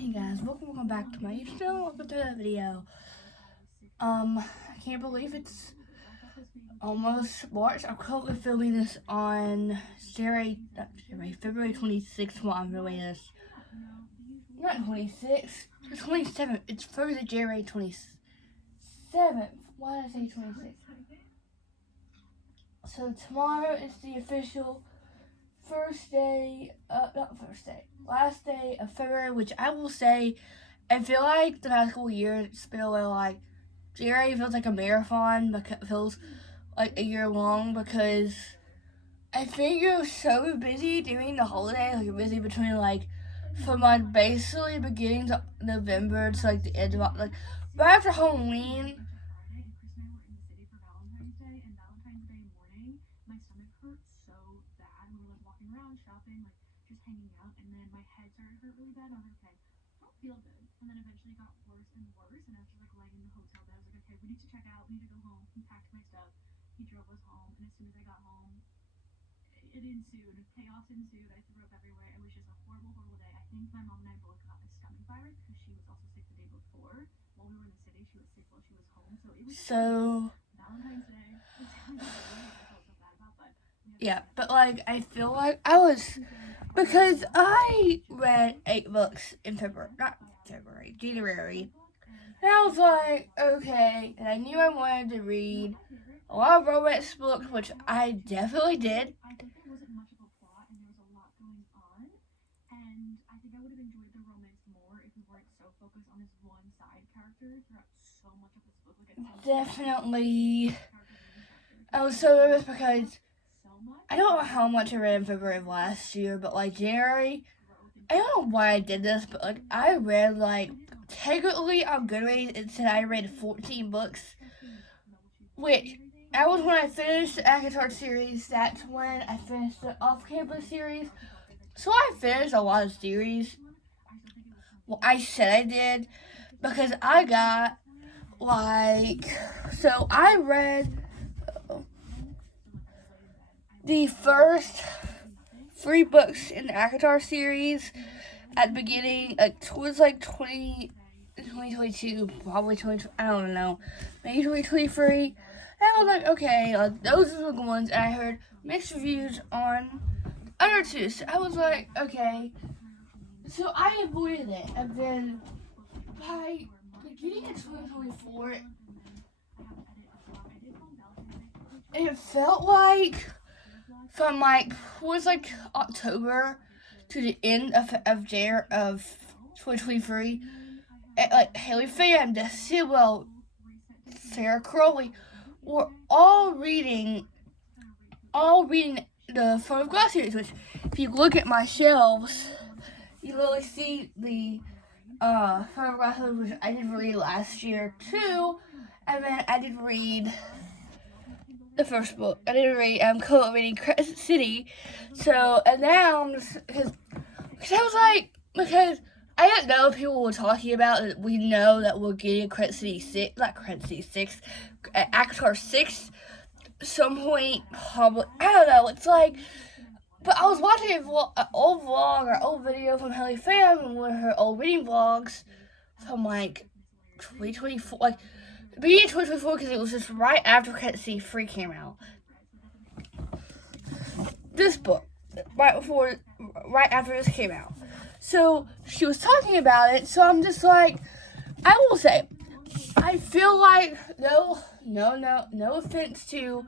Hey guys, welcome back to my YouTube channel. Welcome to the video. I can't believe it's almost March. I'm currently filming this on February 26th while I'm filming this. Not 26th, it's 27th. It's Thursday, January 27th. Why did I say 26th? So tomorrow is the official last day of February, which I will say, I feel like the past couple years it's been a little like, January feels like a marathon, because it feels like a year long, because I think you're so busy during the holidays, like you're busy between from basically beginning of November to the end of right after Halloween. Hanging out, and then my head started to hurt really bad. I was like, okay, I don't feel good. And then eventually got worse and worse, and I was just laying in the hotel bed. I was like, okay, we need to check out, we need to go home. He packed my stuff, he drove us home, and as soon as I got home, it ensued. Chaos ensued. I threw up everywhere. It was just a horrible, horrible day. I think my mom and I both got a stomach virus because she was also sick the day before. While we were in the city, she was sick while she was home. So it was Valentine's Day. I felt so bad about, but yeah, but I feel like I was, because I read 8 books in January. And I was like, okay, and I knew I wanted to read a lot of romance books, which I definitely did. I think there wasn't much of a plot, and there was a lot going on, and I think I would have enjoyed the romance more if we weren't so focused on this one side character throughout so much of this book. Definitely. I was so nervous because I don't know how much I read in February of last year, but January, I don't know why I did this, but I read technically on Goodreads it said I read 14 books, which that was when I finished the ACOTAR series. That's when I finished the off-campus series. So I finished a lot of series. Well, I said I did, because I got so I read the first 3 books in the ACOTAR series at the beginning, towards 2022, probably 20, I don't know, maybe 2023. And I was like, okay, those are the good ones. And I heard mixed reviews on other 2. So I was like, okay. So I avoided it. And then by beginning of 2024, it felt like from October to the end of January of 2023, Haley Pham, Jessica Sitwell, Sarah Crowley were all reading the Throne of Glass series, which if you look at my shelves, you literally see the Throne of Glass series, which I did read last year too, and then I did read the first book. I didn't read, I'm currently reading Crescent City. So, and now I'm just, because I didn't know if people were talking about it. We know that we're getting Crescent City 6, not Crescent City 6, ACOTAR 6, some point, probably, I don't know, but I was watching an old vlog or old video from Haley Pham, and one of her old reading vlogs from 2024, beginning of 2024, because it was just right after Crescent City 3 came out. This book, right after this came out. So she was talking about it, so I'm just I will say, I feel like, no offense to,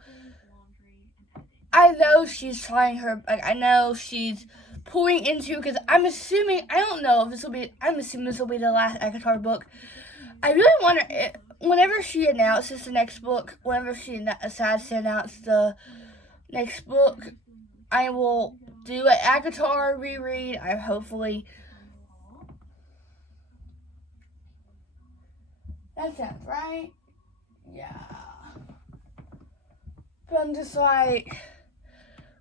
I know she's trying her, I know she's pouring into, because I'm assuming this will be the last ACOTAR book. I really wonder, whenever she announces the next book, whenever she decides to announce the next book, I will do an ACOTAR reread. I hopefully. That sounds right. Yeah. But I'm just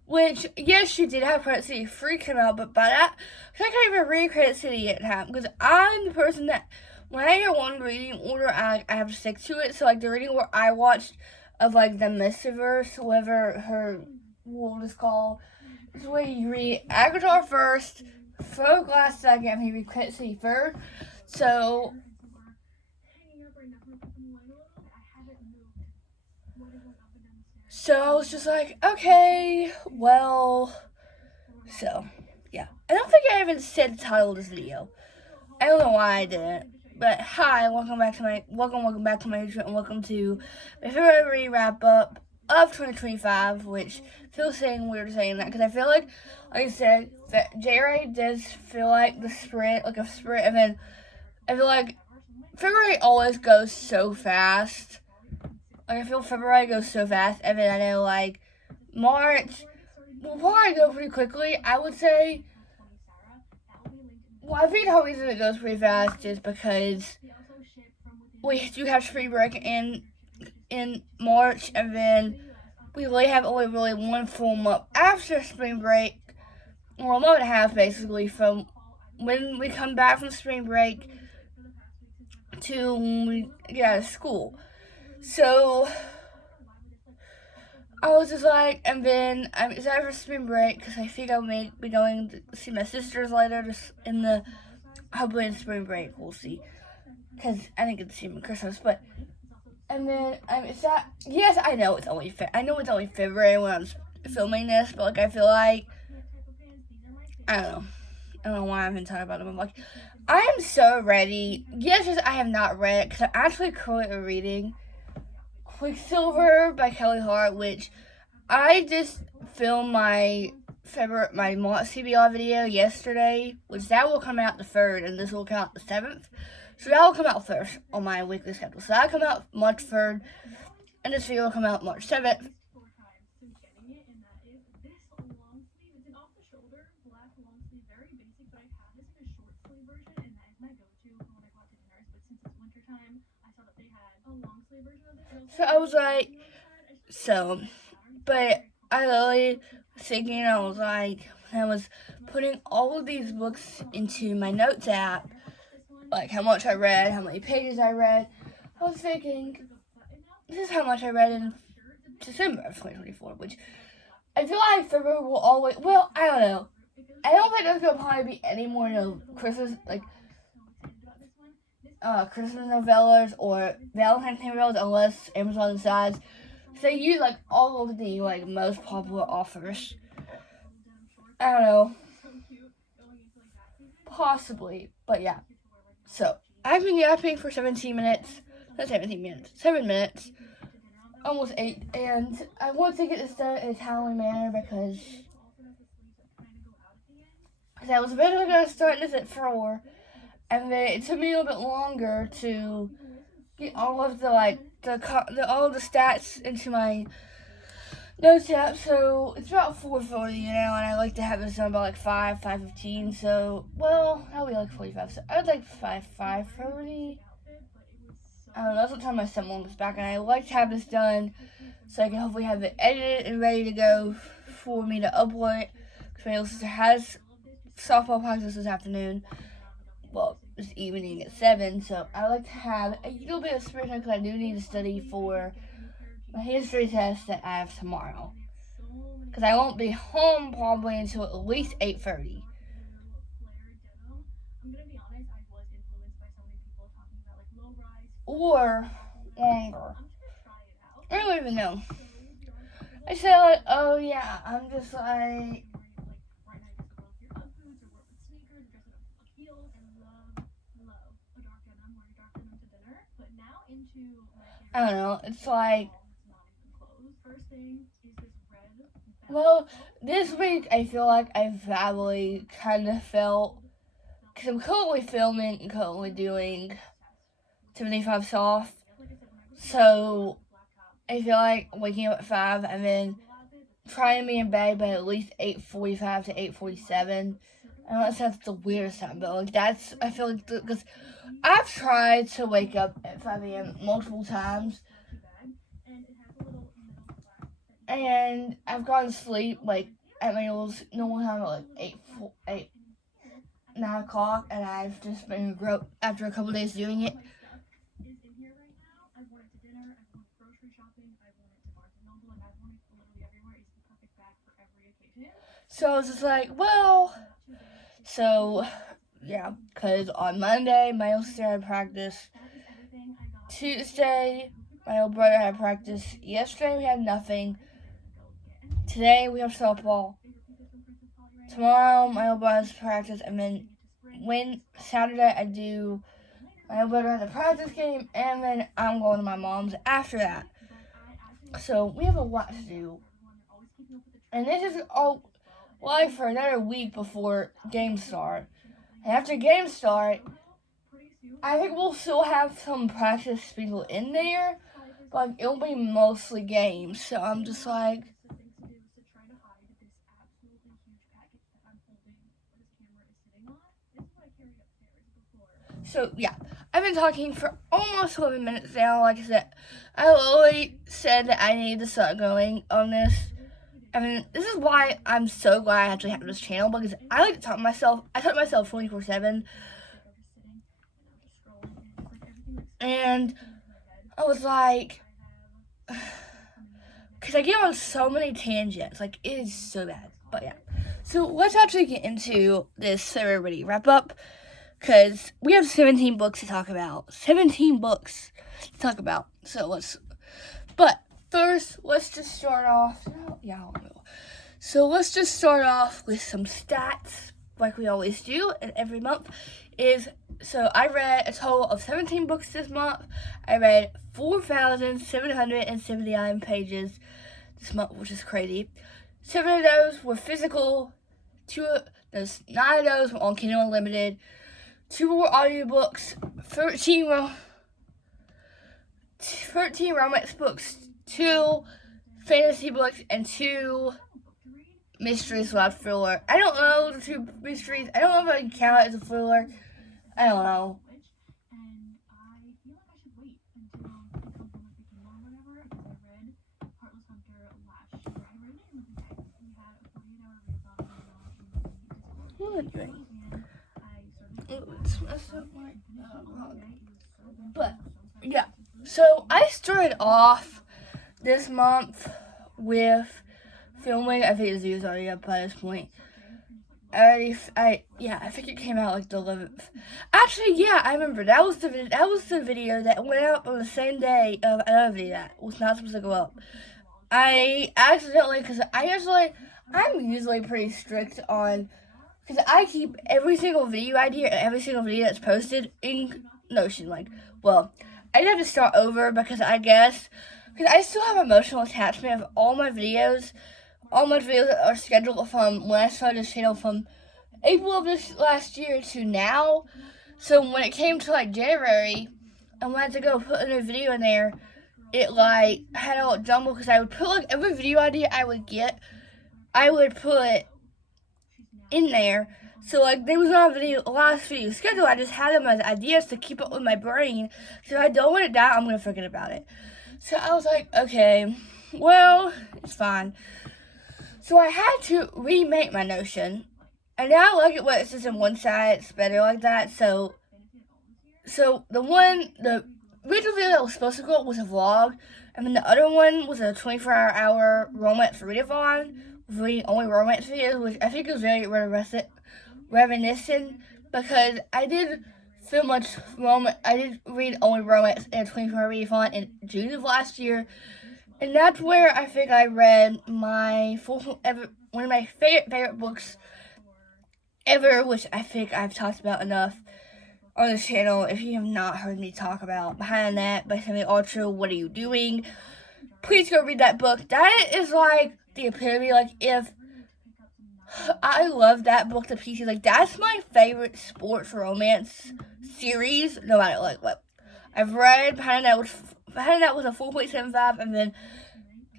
which, yes, she did have Crescent City 3 come out, but by that, I can't even read Crescent City at time, because I'm the person that, when I get one reading order, I have to stick to it. So, the reading order I watched of, the Mistiverse, whatever her world is called, is where you read ACOTAR first, throw glasses I get me, we couldn't see fur. So I was just like, okay, well, so yeah. I don't think I even said the title of this video. I don't know why I didn't. But hi, welcome back to my YouTube, and welcome to my February wrap up of 2025, which feels weird saying that because I feel like I said, that J-Ray does feel like the sprint, like a sprint, and then I feel like February always goes so fast. Like I feel February goes so fast, and then I know like March will probably go pretty quickly. I would say. Well, I think the whole reason it goes pretty fast is because we do have spring break in March, and then we really have only really one full month after spring break, or a month and a half basically, from when we come back from spring break to when we get out of school. So I was just like, and then I'm excited for spring break because I think I may be going to see my sisters later, just in the hopefully in spring break. We'll see, because I didn't get to see them at Christmas. But and then it's not. Yes, I know it's only February when I'm filming this, but like I feel like I don't know why I've been talking about them. I'm like, I am so ready. Yes, I have not read it because I'm actually currently reading Quicksilver by Kelly Hart, which I just filmed my March CBR video yesterday, which that will come out the 3rd, and this will come out the 7th. So that will come out first on my weekly schedule. So that will come out March 3rd, and this video will come out March 7th. So I was like, but I literally was thinking, I was like, when I was putting all of these books into my notes app, like how much I read, how many pages I read, I was thinking, this is how much I read in December of 2024, which I feel like February will always, well, I don't know. I don't think there's going to probably be any more Christmas, like, Christmas novellas or Valentine's novellas unless Amazon decides. So they use like all of the like most popular offers. I don't know. Possibly. But yeah. So I've been yapping for 17 minutes. Not 17 minutes. 7 minutes. Almost 8. And I want to get this done in a timely manner because I was originally going to start this at 4. And then it took me a little bit longer to get all of the all of the stats into my notes app. So it's about 4:40 now, and I like to have this done by like 5:15. So that'll be like 45. So I would like 5:30. I don't know. That's what time my stepmom was back, and I like to have this done so I can hopefully have it edited and ready to go for me to upload it. Because my little sister has softball practice this afternoon. Well, this evening at 7, so I like to have a little bit of spare time because I do need to study for my history test that I have tomorrow. Because I won't be home probably until at least 8:30. Or longer. I don't even know. I said like, oh yeah, I'm just like, I don't know, it's like, well, this week I feel like I probably kind of felt, because I'm currently filming and currently doing 75 soft, so I feel like waking up at 5 and then trying to be in bed by at least 8:45 to 8:47. I know that sounds the weirdest time, but like that's, I feel like, because I've tried to wake up at 5 a.m. multiple times, and I've gone to sleep like at my normal time at like 9 o'clock, and I've just been after a couple days doing it. So I was just like, well, So, yeah, because on Monday, my little sister had practice. Tuesday, my little brother had practice. Yesterday, we had nothing. Today, we have softball. Tomorrow, my little brother has practice. And then Saturday, my little brother has a practice game. And then I'm going to my mom's after that. So, we have a lot to do. And this is all live for another week before games start. And after games start, I think we'll still have some practice sprinkled in there, but it'll be mostly games. So I'm just like, so yeah, I've been talking for almost 11 minutes now. Like I said, I literally said that I needed to start going on this. I mean, this is why I'm so glad I actually have this channel, because I like to talk to myself. I talk to myself 24/7. And I was like, because I get on so many tangents. Like, it is so bad. But yeah. So let's actually get into this celebrity wrap up, because we have 17 books to talk about. 17 books to talk about. But first, let's just start off. Yeah, I don't know. So let's just start off with some stats, like we always do, and every month So I read a total of 17 books this month. I read 4,779 pages this month, which is crazy. 7 of those were physical. 9 of those were on Kindle Unlimited. 2 were audiobooks. 13 romance books. 2 fantasy books, and 2 mysteries slash thriller. I don't know the 2 mysteries. I don't know if I can count it as a thriller. I don't know. But yeah, so I started off this month with filming. I think the video's already up by this point. I think it came out like the 11th. Actually, yeah, I remember that was the video that went up on the same day of another video that was not supposed to go up. I accidentally, I'm usually pretty strict on, because I keep every single video idea and every single video that's posted in Notion. Like, well, I'd have to start over because I still have emotional attachment of all my videos. All my videos are scheduled from when I started this channel from April of this last year to now. So when it came to like January, and when I had to go put a new video in there, it like had a little jumble, because I would put like every video idea I would get, I would put in there. So like there was not a lot of videos scheduled. I just had them as ideas to keep up with my brain. So if I don't want it down, I'm gonna forget about it. So I was like, okay, well, it's fine. So I had to remake my Notion, and now I like it when it's just in one side. It's better like that. So the original video that was supposed to go up was a vlog, and then the other one was a 24-hour romance readathon, reading only romance videos, which I think is very reminiscent, because I did read only romance in a 24-hour readathon in June of last year. And that's where I think I read one of my favorite books ever, which I think I've talked about enough on this channel. If you have not heard me talk about Behind That by Samuel Archer, What Are You Doing? Please go read that book. That is like the epitome. Like, if I love that book to pieces. Like, that's my favorite sports romance series, no matter like what. I've read Behind That was a 4.75, and then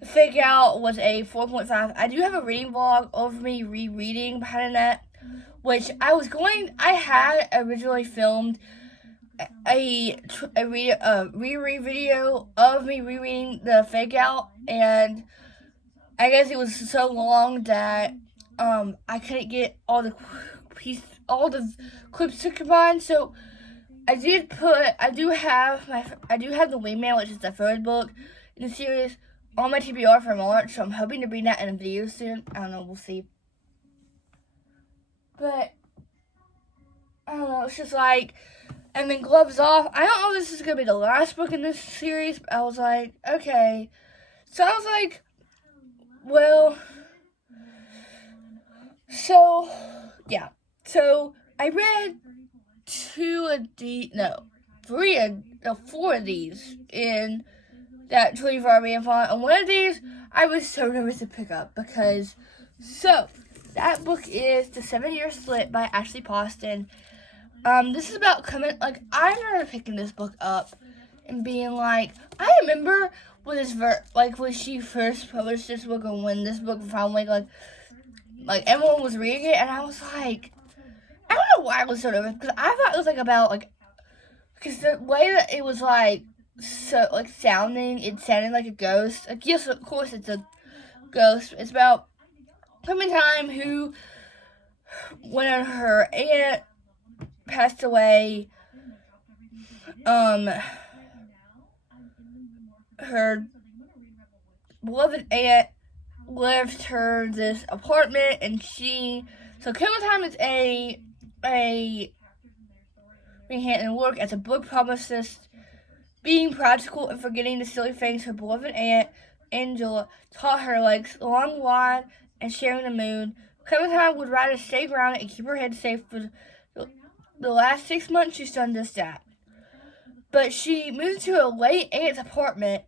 Fake Out was a 4.5. I do have a reading vlog of me rereading Behind That, which I had originally filmed a reread video of me rereading the Fake Out, and I guess it was so long that I couldn't get all the clips to combine. So I do have The Wingman, which is the third book in the series, on my TBR for March, so I'm hoping to read that in a video soon. I don't know, we'll see. But I don't know, it's just like, and then Gloves Off. I don't know if this is going to be the last book in this series, but I was like, okay. So I was like, well, so, yeah. So I read 4 of these in that 24-hour marathon. And one of these, I was so nervous to pick up because, so, that book is The 7-Year Slip by Ashley Poston. This is about coming, like, I remember picking this book up and being like, I remember when when she first published this book and when this book finally, like everyone was reading it, and I was like, I don't know why I was so nervous, because I thought it was, like, about, because the way that it was, sounding, it sounded like a ghost. Like, yes, of course it's a ghost. It's about Clementine who, when her aunt passed away, her beloved aunt left her this apartment, and so Clementine is a and work as a book publicist, being practical and forgetting the silly things her beloved aunt Angela taught her, like long wide and sharing the moon. Clementine would rather stay grounded and keep her head safe. For the last 6 months, she's done just that. But she moves to a late aunt's apartment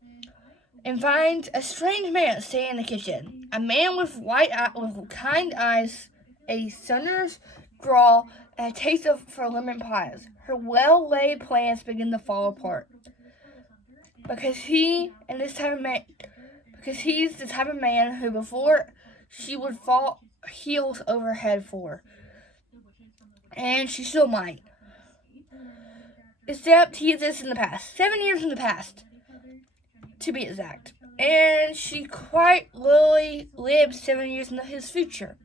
and finds a strange man sitting in the kitchen. A man with with kind eyes, a sonorous drawl, and a taste for lemon pies. Her well-laid plans begin to fall apart. Because he's the type of man who, before she would fall heels over head for. And she still might. Except he exists in the past. 7 years in the past, to be exact. And she quite literally lives 7 years in his future.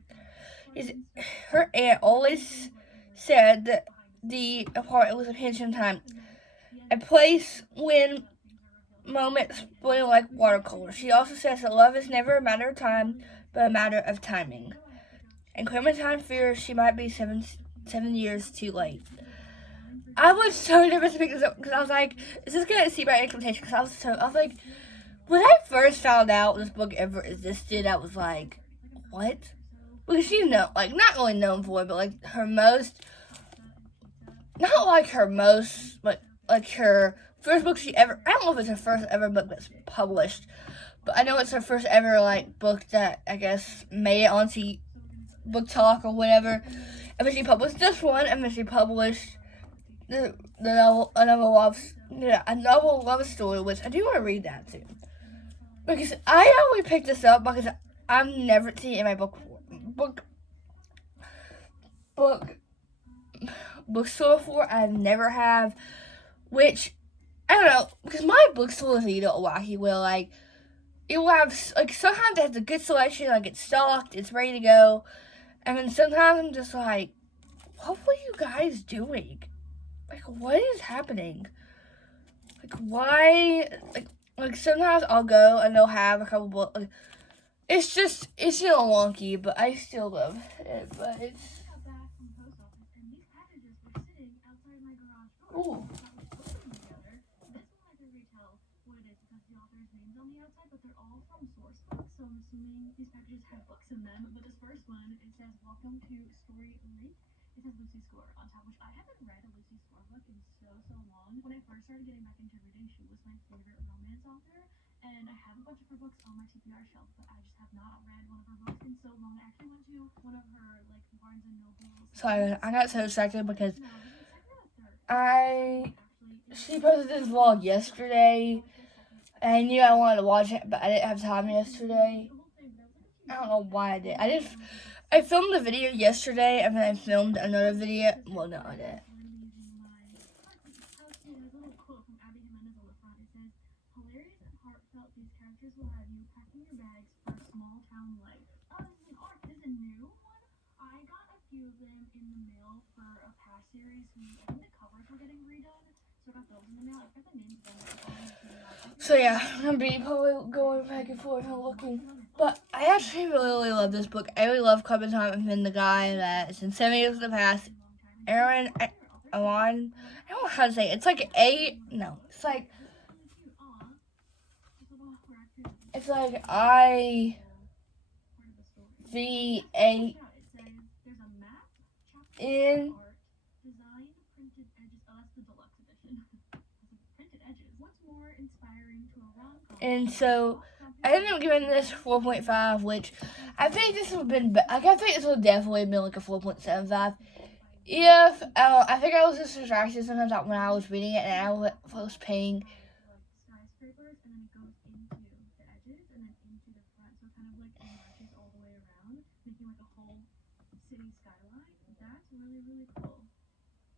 Her aunt always said that the apartment was a pension time. A place when moments blend like watercolor. She also says that love is never a matter of time, but a matter of timing. And Clementine fears she might be 7 years too late. I was so nervous to pick this up because I was like, is this going to exceed my expectations? Because I was like, when I first found out this book ever existed, I was like, what? Because she's not really known for it, but like her most, not like her most, like her first book she ever, I don't know if it's her first ever book that's published, but I know it's her first ever like book that I guess made it onto Book Talk or whatever. And then she published this one, and then she published the novel, a novel love story, which I do want to read that too. Because I only picked this up because I've never seen it in my bookstore before. I never have, which I don't know, because my bookstore is a wacky way. Like, it will have, like, sometimes it has a good selection, like it's stocked, it's ready to go, and then sometimes I'm just like, what were you guys doing? Like, what is happening? Like, why? Like sometimes I'll go and they'll have a couple books. Like, it's just wonky, but I still love it. But it's. Ooh. So I'm assuming these packages have books in them. But this first one, it says, "Welcome to Story Link." It says Lucy Score on top, which I haven't read a Lucy Score book in so long. When I first started getting back into reading, she was my favorite romance author. And I have a bunch of her books on my TBR shelf, but I just have not read one of her books in so long. I actually went to one of her, like, Barnes & Noble. Sorry, I got so distracted because she posted this vlog yesterday. And I knew I wanted to watch it, but I didn't have time yesterday. I don't know why I did. I filmed the video yesterday, and then I filmed another video. Well, no, I didn't. So yeah, I'm gonna be probably going back and forth and looking. But I actually really love this book. I really love Clementine and the guy that is in 7 years in the past Aaron, Alon. I don't know how to say it. It's like it's like IVAN. And so I ended up giving this 4.5, which I think this would have been, I think this would definitely have been like a 4.75. If, I think I was just distracted sometimes when I was reading it and I was paying. Skyscrapers, and then it goes into the edges and then into the front, so it kind of like enlarges all the way around, making like a whole city skyline. That's really, really cool.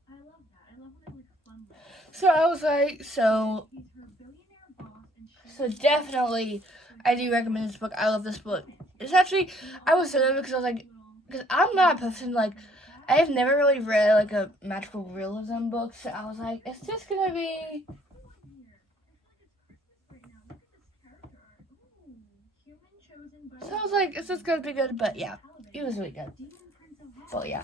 I love that. I love when they like fun. So I was like, so definitely, I do recommend this book. I love this book. It's actually, I was so nervous because I was like, because I'm not a person, like, I have never really read, like, a magical realism book, so I was like, it's just gonna be. So I was like, it's just gonna be good, but yeah, it was really good. But yeah.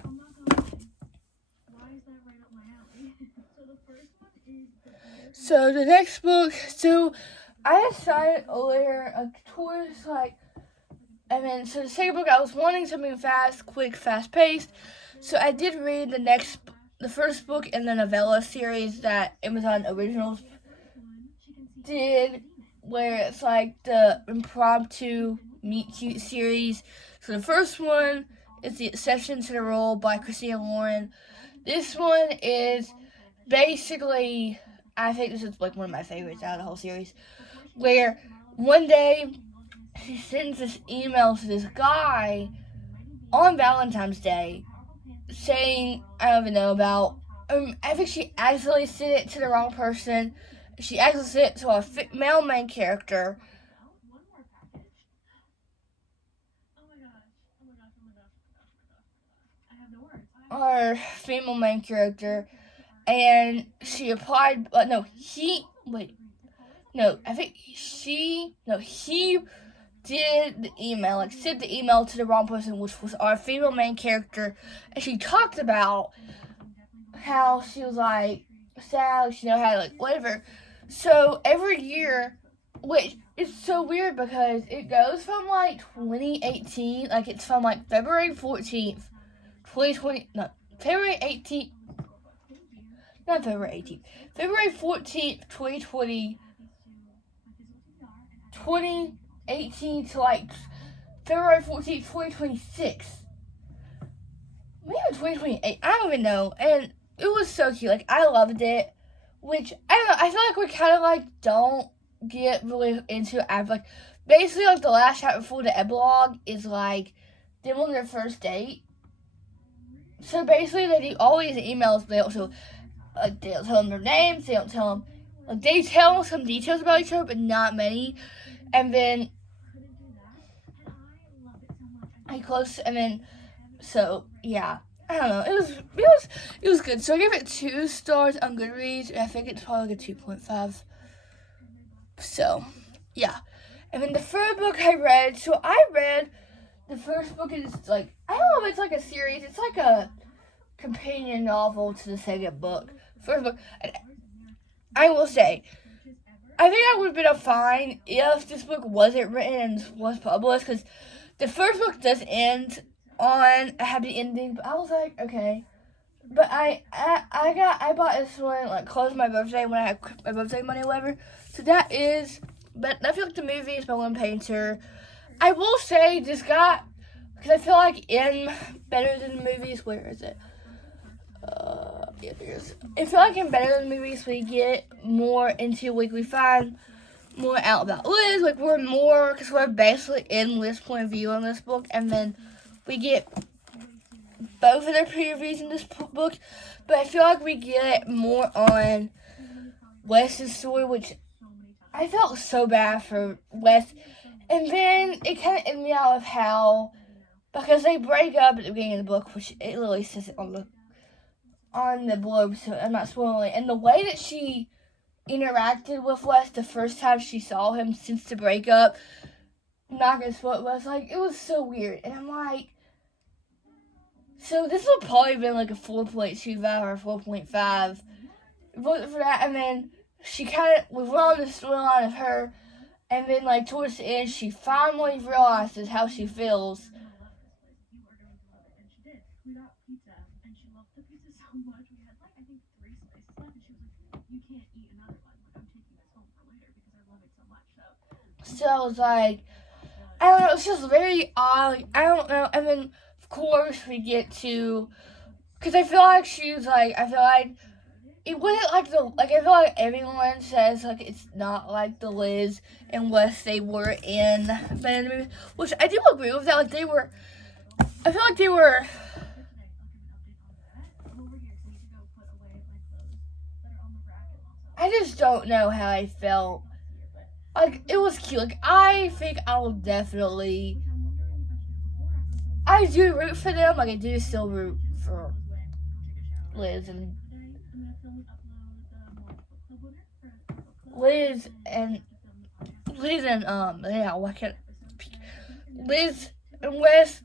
So the next book, so I decided earlier, towards like, so the second book, I was wanting something fast, quick, fast-paced. So I did read the first book in the novella series that Amazon Originals did, where it's like the impromptu meet cute series. So the first one is The Exception to the Rule by Christina Lauren. This one is basically, I think this is like one of my favorites out of the whole series, where one day she sends this email to this guy on Valentine's Day saying, I don't even know about, I think she accidentally sent it to the wrong person. She actually sent it to a male main character. Or female main character. And she applied, he did the email, like sent the email to the wrong person, which was our female main character. And she talked about how she was like sad, she had like whatever. So every year, which is so weird because it goes from like 2018, like it's from like February 14th, 2020, no, February 18th, not February 18th, February 14th, 2018 to like February 14th, 2026. Maybe 2028, I don't even know. And it was so cute, like I loved it. Which, I don't know, I feel like we kind of like don't get really into it after, like, basically like the last chapter before the epilogue is like them on their first date. So basically they do all these emails, they also, they don't tell them their names, they don't tell them, like they tell some details about each other, but not many. And then, so, yeah. I don't know. It was good. So I gave it 2 stars on Goodreads, and I think it's probably like a 2.5. So, yeah. And then the third book I read. So I read the first book is like, I don't know if it's like a series. It's like a companion novel to the second book. First book. And I will say, I think I would have been fine if this book wasn't written and was published, because the first book does end on a happy ending, but I was like, okay. But I bought this one like close to my birthday when I had my birthday money or whatever. So that is, but I feel like the movie is by one painter. I will say this got, because I feel like in Better Than the Movies, where is it? Yeah, there's. I feel like in Better Than the Movies we get more into, like we find more out about Liz, like we're more, because we're basically in Liz's point of view on this book, and then we get both of their POVs in this book, but I feel like we get more on Wes's story, which I felt so bad for Wes. And then it kind of ended me out of how, because they break up at the beginning of the book, which it literally says it on the blurb, so I'm not spoiling. And the way that she interacted with Wes the first time she saw him since the breakup, I'm not gonna spoil it, but it was so weird. And I'm like, So this would probably been like a 4.25 or 4.5. Voted for that, and then she kind of, we were on the storyline of her, and then like towards the end, she finally realizes how she feels. We got pizza, and she loved the pizza so much. We had like I think 3 slices left, and she was like, "You can't eat another one. Like I'm taking this home for later because I love it so much." So I was like, I don't know, it's just very odd. Like, I don't know. And then of course we get to, because I feel like she's like, I feel like it wasn't like I feel like everyone says like it's not like the Liz unless they were in the movie, which I do agree with that. Like they were, I feel like they were. I just don't know how I felt. Like it was cute. Like I think I will definitely. I do root for them. Like I do still root for Liz and Liz and yeah, why can't Liz and Wes,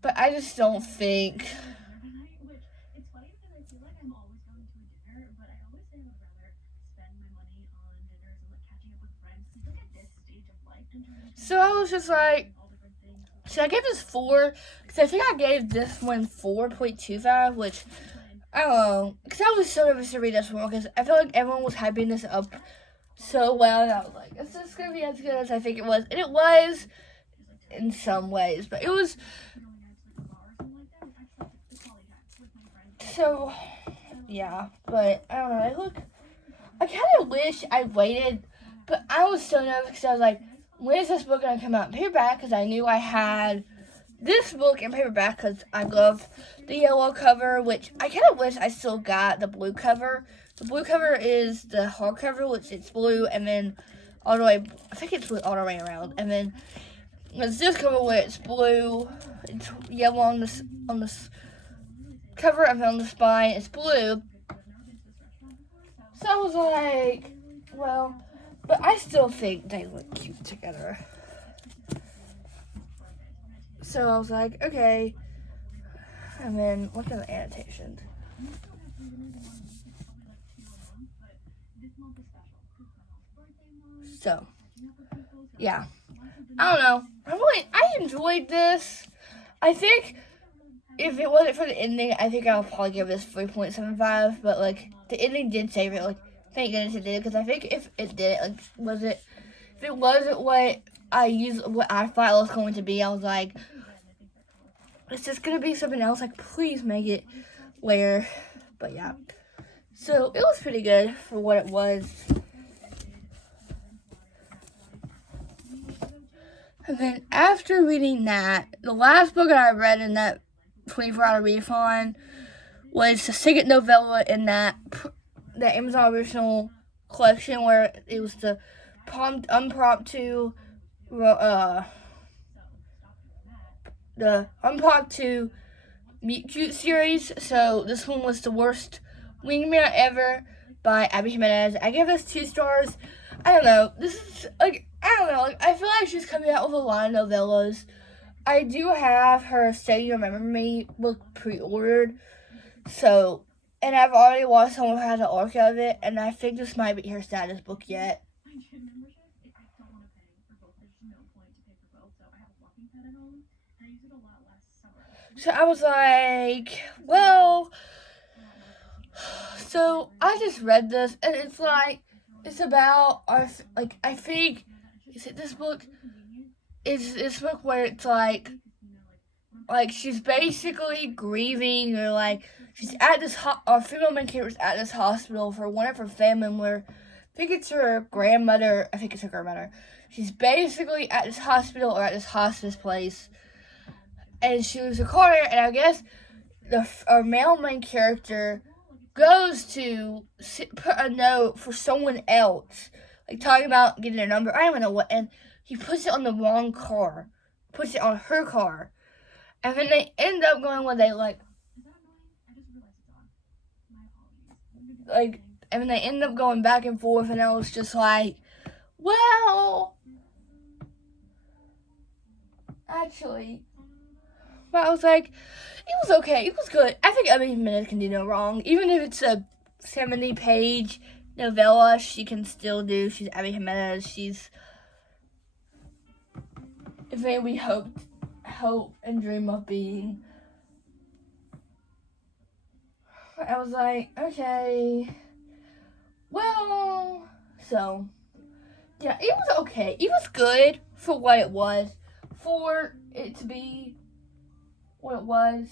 but I just don't think. So I was just like, should I give this 4? Because I think I gave this one 4.25, which I don't know. Because I was so nervous to read this one because I feel like everyone was hyping this up so well, and I was like, is this gonna be as good as I think it was? And it was in some ways, but it was. So yeah, but I don't know. I kind of wish I waited, but I was so nervous because I was like, when is this book gonna come out in paperback? Because I knew I had this book in paperback because I love the yellow cover, which I kind of wish I still got the blue cover. The blue cover is the hardcover, which it's blue, and then all the way, I think it's blue all the way around, and then there's this cover where it's blue, it's yellow on this cover, and then on the spine it's blue. So I was like, well, but I still think they look cute together. So I was like, okay. And then look at the annotations. So, yeah. I don't know. I enjoyed this. I think if it wasn't for the ending, I think I would probably give this 3.75. But like the ending did save it. Like thank goodness it did, because I think if it didn't, like if it wasn't what I thought it was going to be, I was like, it's just gonna be something else. Like please make it where. But yeah. So it was pretty good for what it was. And then after reading that, the last book that I read in that 24-hour readathon was the second novella in the Amazon original collection, where it was the Unpromptu Meet Cute series. So this one was The Worst Wingman Ever by Abby Jimenez. I give this 2 stars. I don't know. This is like, I don't know. Like, I feel like she's coming out with a lot of novellas. I do have her Say You Remember Me book pre-ordered. So, and I've already watched someone who has an arc of it, and I think this might be her saddest book yet. So I was like, well, so I just read this, and it's like, it's about our, like, I think, is it this book? It's this book where it's like she's basically grieving, or like, she's at this, our female main character's at this hospital for one of her family members. I think it's her grandmother. She's basically at this hospital or at this hospice place, and she was recording, and I guess our male main character goes to put a note for someone else, like talking about getting a number. I don't know what, and he puts it on the wrong car, puts it on her car, and then they end up going where they and then they end up going back and forth, and I was just like, well, actually, But I was like, it was okay. It was good. I think Abby Jimenez can do no wrong. Even if it's a 70-page novella, she can still do. She's Abby Jimenez. She's everything we hope and dream of being. I was like, okay. Well, so, yeah, it was okay. It was good for what it was. For it to be what it was.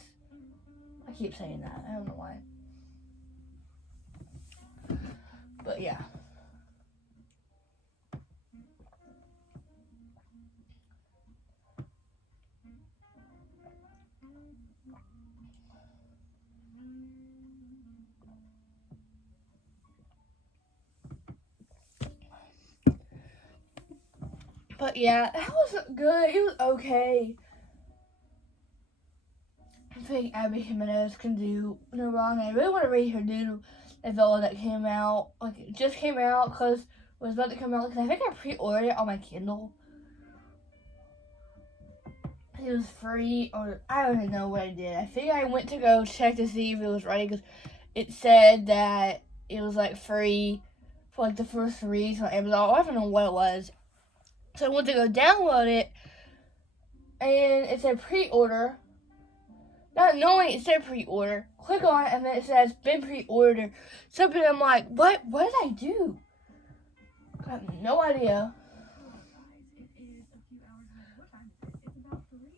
I keep saying that. I don't know why. But yeah. But yeah, that was good. It was okay. I think Abby Jimenez can do no wrong. I really want to read her new novella that came out. Like, it just came out because it was about to come out. Because I think I pre-ordered it on my Kindle. It was free, or I don't even know what I did. I think I went to go check to see if it was ready because it said that it was like free for like the first read on Amazon. I don't know what it was. So I went to go download it, and it said pre-order. Not knowing it said pre-order. Click on it, and then it says been pre-ordered. So but I'm like, what? What did I do? I have no idea. It is a few hours ago. What time is it? It's about 3:20.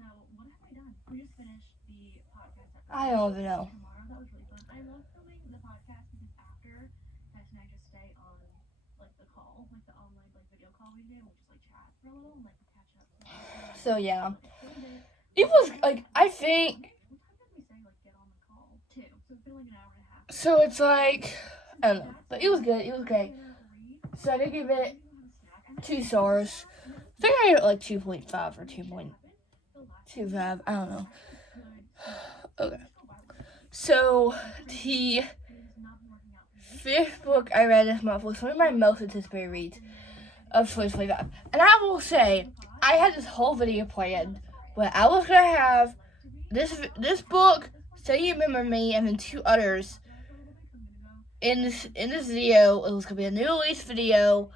So what have we done? We just finished the podcast. I don't even know. Tomorrow. That was really fun. I love filming the podcast because after Tess and I just stay on like the call, like the online like video call we do, and we just like chat for a little and like catch up. So yeah, it was like I think. What time did we say like get on the call? 2. So it's been like an hour and a half. So it's like I don't know, but it was good. It was okay. So I did give it 2 stars. I think I gave it like 2.5 or 2.25. I don't know. Okay. So the 5th book I read this month was one of my most anticipated reads of 2025. And I will say, I had this whole video planned where I was going to have this book, Say You Remember Me, and then 2 others in this video. It was going to be a new release video.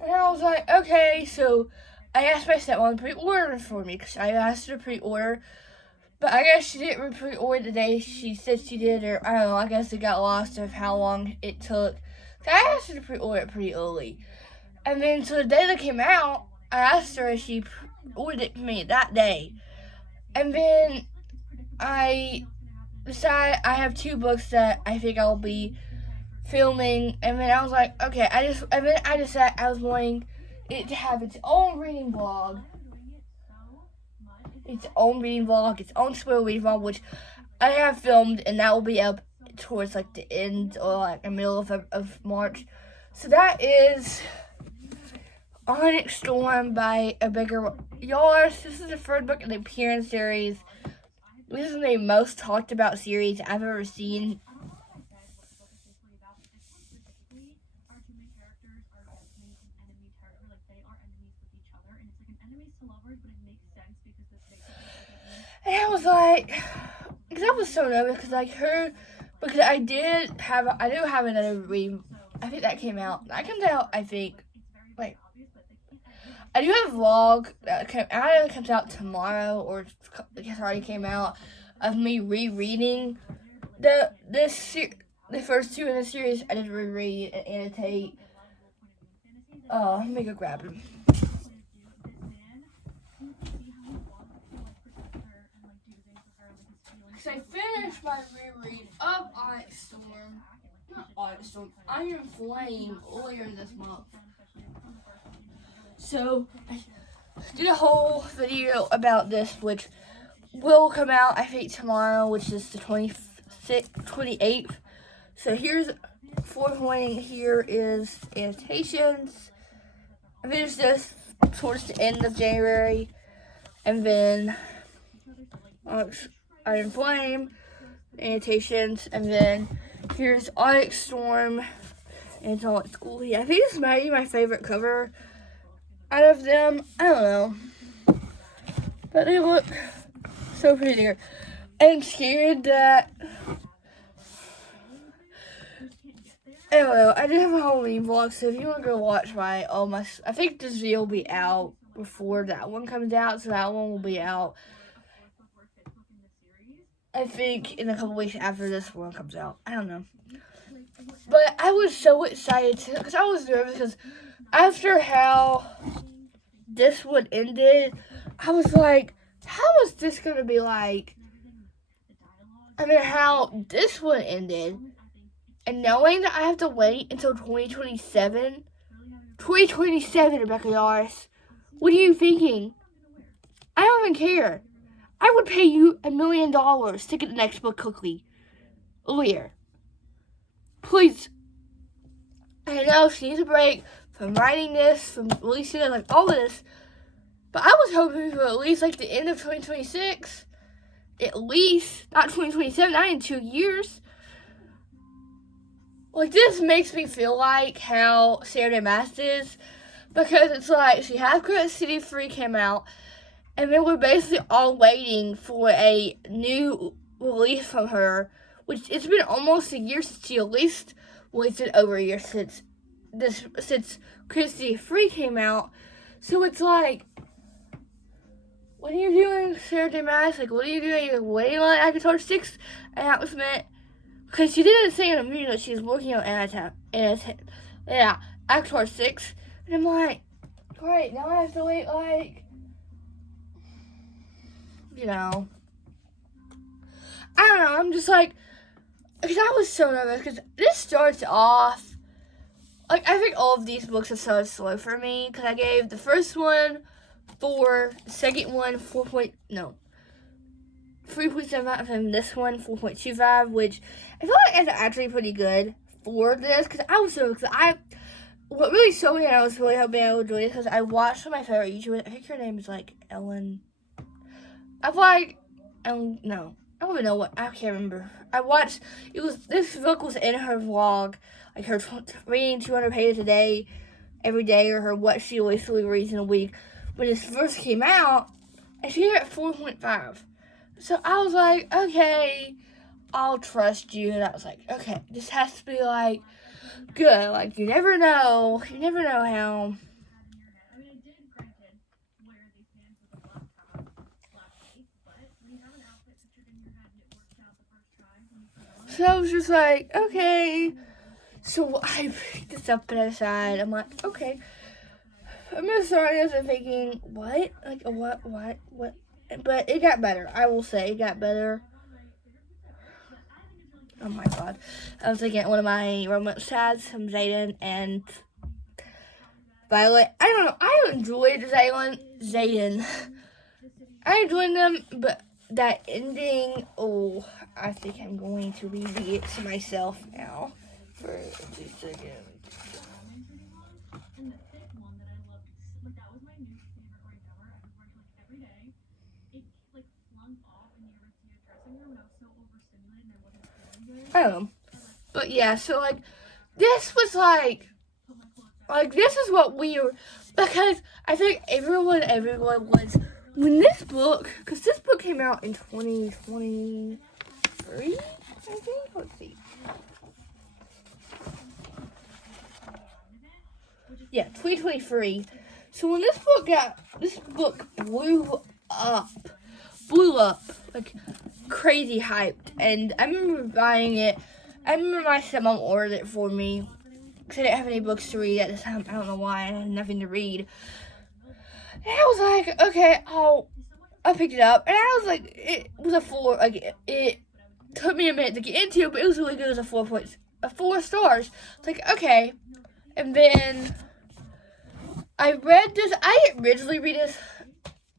And I was like, okay, so I asked my stepmom to pre-order for me because I asked her to pre-order. But I guess she didn't pre-order the day she said she did, or I don't know, I guess it got lost of how long it took. So I asked her to pre-order it pretty early. And then, so the day that came out, I asked her if she ordered it for me that day. And then I decided I have 2 books that I think I'll be filming. And then I was like, okay, I decided I was wanting it to have its own reading vlog. Its own reading vlog, its own spoiler reading vlog, which I have filmed, and that will be up towards like the end or like the middle of March. So that is Onyx Storm by Rebecca Yarros. This is the 3rd book in the Appearance series. This is the most talked about series I've ever seen. And I was like, because I was so nervous because I heard, because I do have another reading. I think that came out. That comes out, I think, like, I do have a vlog that comes out tomorrow, or I guess already came out, of me rereading the first 2 in the series. I did reread and annotate. Let me go grab him. Because I finished my reread of Onyx Storm, not Onyx Storm, Iron Flame earlier this month. So I did a whole video about this, which will come out, I think, tomorrow, which is the 28th. So here's 4th. Here is annotations. I finished this towards the end of January, and then Iron Flame, annotations, and then here's Onyx Storm, and it's all at school. Yeah, I think this might be my favorite cover out of them. I don't know. But they look so pretty there. I'm scared that, I don't know, I did have a Halloween vlog, so if you want to go watch my, I think this video will be out before that one comes out, so that one will be out, I think, in a couple weeks after this one comes out. I don't know. But I was so excited, because I was nervous, because after how this one ended, I was like, how is this going to be like? I mean, how this one ended, and knowing that I have to wait until 2027, Rebecca Yaris, what are you thinking? I don't even care. I would pay you $1 million to get the next book quickly. Earlier. Please. I know she needs a break from writing this, from releasing it, like all of this. But I was hoping for at least like the end of 2026. At least, not 2027, not in 2 years. Like, this makes me feel like how Sarah J. Maas is. Because it's like, she had Credit City 3 came out. And then we're basically all waiting for a new release from her. Which, it's been almost a year since she released. Well, it's been over a year since Credit City 3 came out. So it's like, what are you doing, Sarah J. Maas? Like, what are you doing? You're waiting on Avatar 6 announcement. Because she didn't say in the movie that she was working on Avatar 6. And I'm like, great, now I have to wait, like, you know. I don't know, I'm just like, because I was so nervous, because this starts off, like, I think all of these books have started slow for me, because I gave the first one 4, the second one 3.75, and this one 4.25, which I feel like is actually pretty good for this, because I was so excited. What really showed me, and I was really hoping I would enjoy it, because I watched one of my favorite YouTubers. I think her name is like Ellen. I don't even know what, I can't remember. This book was in her vlog, like her reading 200 pages a day, every day, or her what she basically reads in a week. When this first came out, and she hit 4.5. So I was like, okay, I'll trust you. And I was like, okay, this has to be like good. Like, you never know how. I mean, I did, granted, wear these pants with a black top last week, but when you have an outfit pictured in your head and it works out the first try, when you feel it. So I was just like, okay. So I picked this up and I decided, I'm like, okay. I'm gonna start this and thinking, what? Like, what? But it got better. I will say, it got better. Oh my god. I was looking at one of my romance chats from Zayden and Violet. I don't know. I enjoyed Zayden. I enjoyed them, but that ending, I think I'm going to read it to myself now. For 2 seconds. And the fifth one that I loved, like that was my new favorite grade ever. I was wearing it like every day. It like flung off in the emergency dressing room, and I was so overstimulated and I wasn't feeling good. I don't know. But yeah, so like, this was like this is what we were, because I think everyone was, when this book, because this book came out in 2023, I think, let's see. Yeah, 2023. So when this book blew up, like crazy hyped, and I remember buying it. I remember my stepmom ordered it for me, because I didn't have any books to read at the time. I don't know why, I had nothing to read. And I was like, okay, I picked it up, and I was like, it was a 4, like, it took me a minute to get into, but it was really good. It was a 4 stars. It's like, okay. And then I read this. I didn't originally read this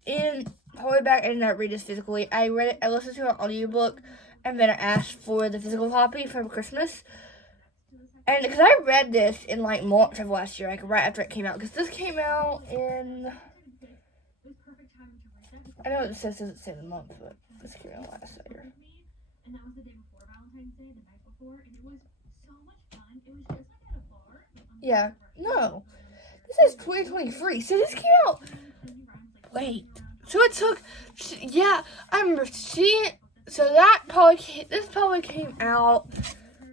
in hardback. I did not read this physically. I read it. I listened to an audiobook, and then I asked for the physical copy for Christmas. And because I read this in like March of last year, like right after it came out, because this came out in, I know it doesn't say the month, but this came out last year. And that was the day before Valentine's Day, the night before, and it was so much fun. It was just like at a bar. Yeah, no. This is 2023. So this came out. Wait. So it took. Yeah, I remember seeing it. So that probably this probably came out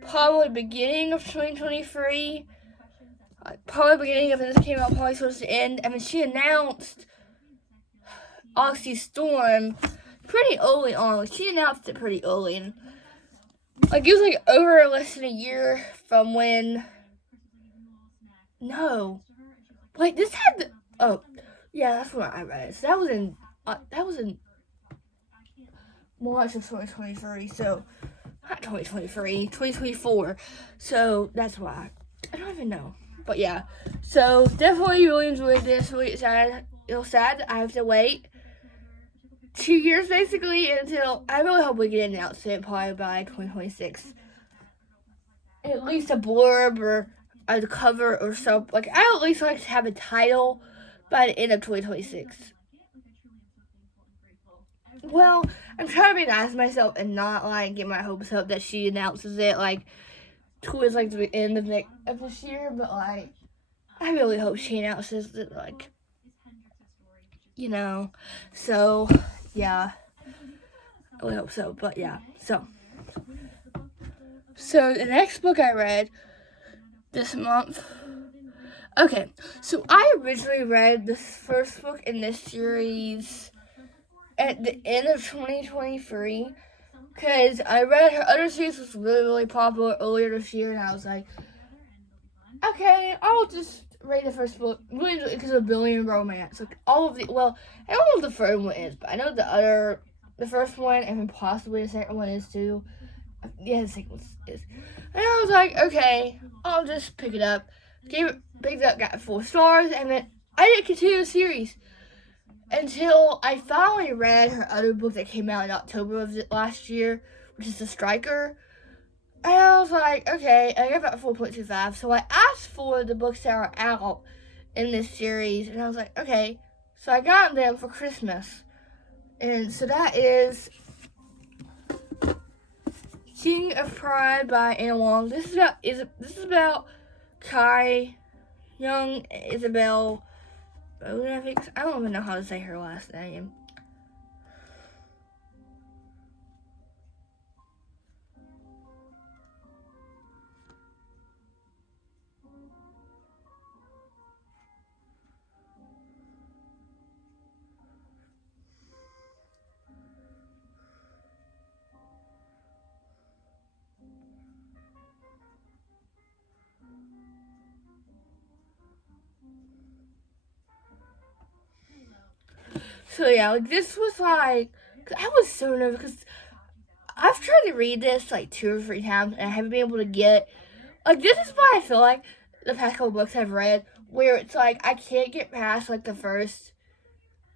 probably beginning of 2023. Probably beginning of this came out probably supposed to end. I mean, she announced Oxy Storm pretty early on. Like, she announced it pretty early, and like it was like over less than a year from when. No, wait, this had the. Oh, yeah, that's what I read. So that was in March of 2023. So not 2023, 2024. So that's why I don't even know. But yeah, so definitely really enjoyed this. Really sad. It was sad that I have to wait 2 years basically until I really hope we get an announcement probably by 2026. At least a blurb or a cover or something. Like I at least like to have a title by the end of 2026. Well, I'm trying to be nice to myself and not like get my hopes up that she announces it like towards like the end of this year, but like I really hope she announces it like so yeah, I really hope so. But yeah, so the next book I read this month. Okay, so I originally read this first book in this series at the end of 2023 because I read her other series was really popular earlier this year, and I was like, okay, I'll just read the first book really because of Billion Romance. Like all of the I don't know what the first one is, but I know the first one and possibly the second one is too. Yeah, the second one is. And I was like, okay, I'll just pick it up. Picked it up, got 4 stars, and then I didn't continue the series until I finally read her other book that came out in October of last year, which is The Striker. And I was like, okay, I gave it 4.25. So I asked for the books that are out in this series, and I was like, okay. So I got them for Christmas. And so that is King of Pride by Anna Wong. This is about Kai Young Isabel. I don't even know how to say her last name. So yeah, like this was like, I was so nervous because I've tried to read this like 2 or 3 times and I haven't been able to get, like this is why I feel like the past couple books I've read where it's like I can't get past like the first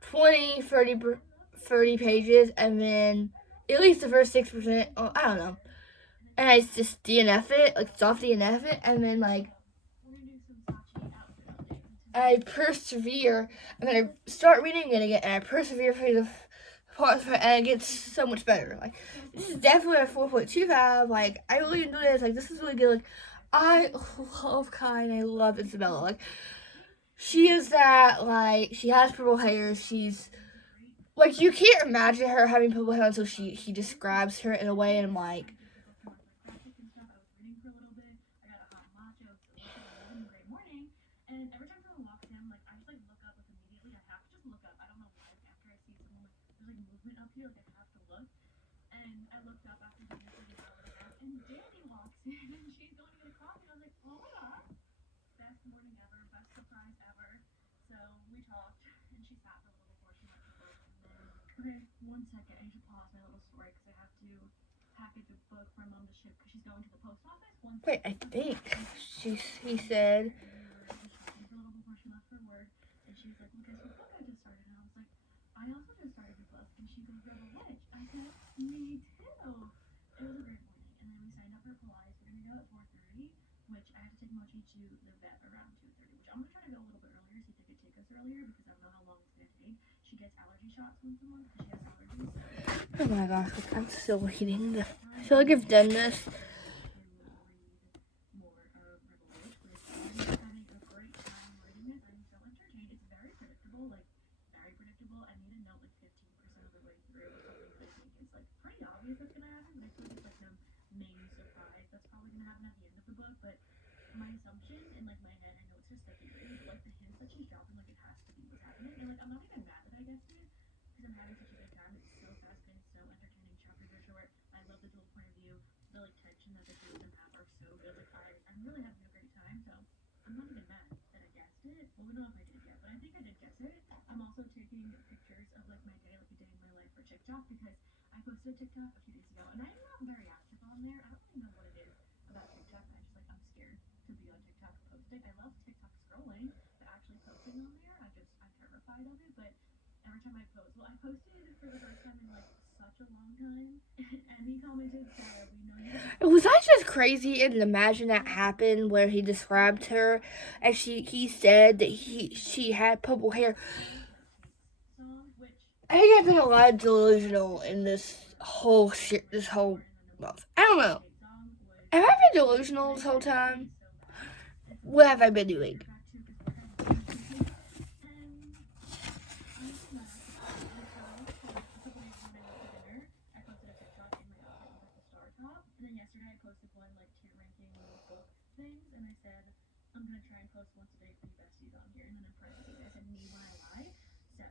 20, 30 pages and then at least the first 6%, I don't know. And I just DNF it, like soft DNF it, and then like I persevere, and then I start reading it again, and I persevere for the parts, and it gets so much better. Like, this is definitely a 4.25. Like, I really enjoy this. Like, this is really good. Like, I love Kai, and I love Isabella. Like, she is that, like, she has purple hair. She's, like, you can't imagine her having purple hair until he describes her in a way, and I'm like, and every time someone walks in, like, I just, like, look up, like, immediately. I have to just look up. I don't know why. Like, after I see someone, like, there's, like, movement up here, like, I have to look. And I looked up after the interview, and Danny walks in, and she's going to get a coffee. And I was like, oh, my God. Best morning ever. Best surprise ever. So we talked, and she sat for a little before she went to work. And then, okay, 1 second. I need to pause my little story, because I have to package a book for Mom to ship, because she's going to the post office. Wait, I think he said... And she was like, well, guess what book I just started? And I was like, I also just started a book. And she goes, you're the witch. I said, me too. It was a great morning. And then we signed up for Pilates. We're going to go at 4:30, which I have to take Mochi to the vet around 2:30, which I'm going to try to go a little bit earlier so they could take us earlier because I don't know how long it's going to take. She gets allergy shots once a month because she has allergies. Oh my gosh, I'm still eating. I feel like I've done this. obvious what's gonna happen, but I feel like it's like the main surprise that's probably gonna happen at the end of the book. But my assumption in like my head, I know it's just a theory, but like the hints that she's dropping, like it has to be what's happening. And like I'm not even mad that I guessed it because I'm having such a good time. It's so fast paced, so entertaining. Chapters are short. I love the dual point of view. The like tension that the two of them have are so good. Like I'm really having a great time. So I'm not even mad that I guessed it. Well, we don't know if I did yet, but I think I did guess it. I'm also taking pictures of like my day, like a day in my life for TikTok because I posted a TikTok a few days ago, and I'm not very active on there. I don't really know what it is about TikTok. I just like I'm scared to be on TikTok posting. I love TikTok scrolling, but actually posting on there, I'm terrified of it. But every time I post, well, I posted for the first time in like such a long time, and he commented, "Sarah, we know you." Was I just crazy and imagine that happened where he described her and he said that she had purple hair? I think I've been a lot delusional in this whole month. I don't know. Have I been delusional this whole time? What have I been doing? And I said, I'm going to try and post once a day for you besties on here. And then in parentheses, I said, me while I lie. So,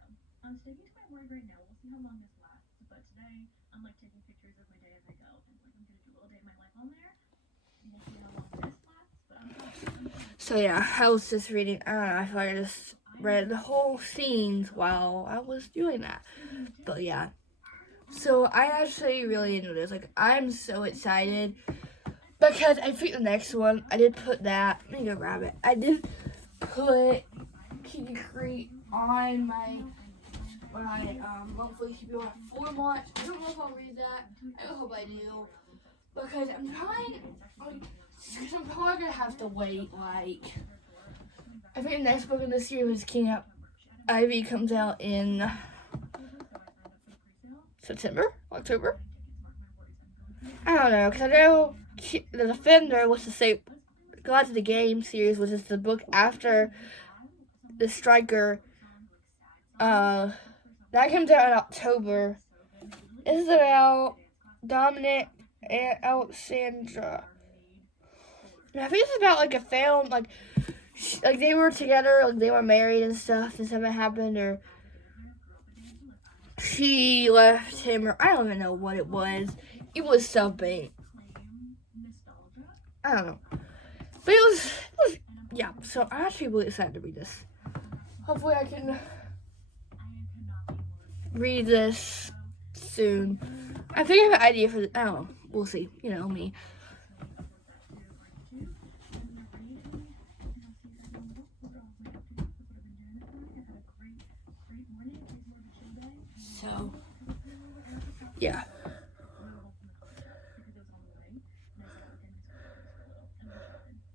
I'm sticking to my word right now. We'll see how long this lasts. But today, I'm like taking pictures of my day as I go. And like, I'm going to do a little day of my life on there. And we'll see how long this lasts. But I'm confident. So yeah, I was just reading, I don't know, I feel like I just read the whole scenes while I was doing that. But yeah. So I actually really into this. Like, I'm so excited. Because I think the next one, I did put that. Let me go grab it. I did put Kiki Creek on my monthly CPU at 4 months. I don't know if I'll read that. I hope I do. Because I'm trying, because I'm probably going to have to wait, like, I think the next book in the series, King Ivy, comes out in September? October? I don't know, because I know The Defender was the same. Gods of the Game series, which is the book after The Striker. That comes out in October. This is about Dominic and Alexandra. And I think it's about like a film, like they were together, like they were married and stuff, and something happened, or she left him, or I don't even know what it was. It was something. I don't know. But it was yeah, so I'm actually really excited to read this. Hopefully I can read this soon. I think I have an idea for I don't know. We'll see. You know me. So, yeah.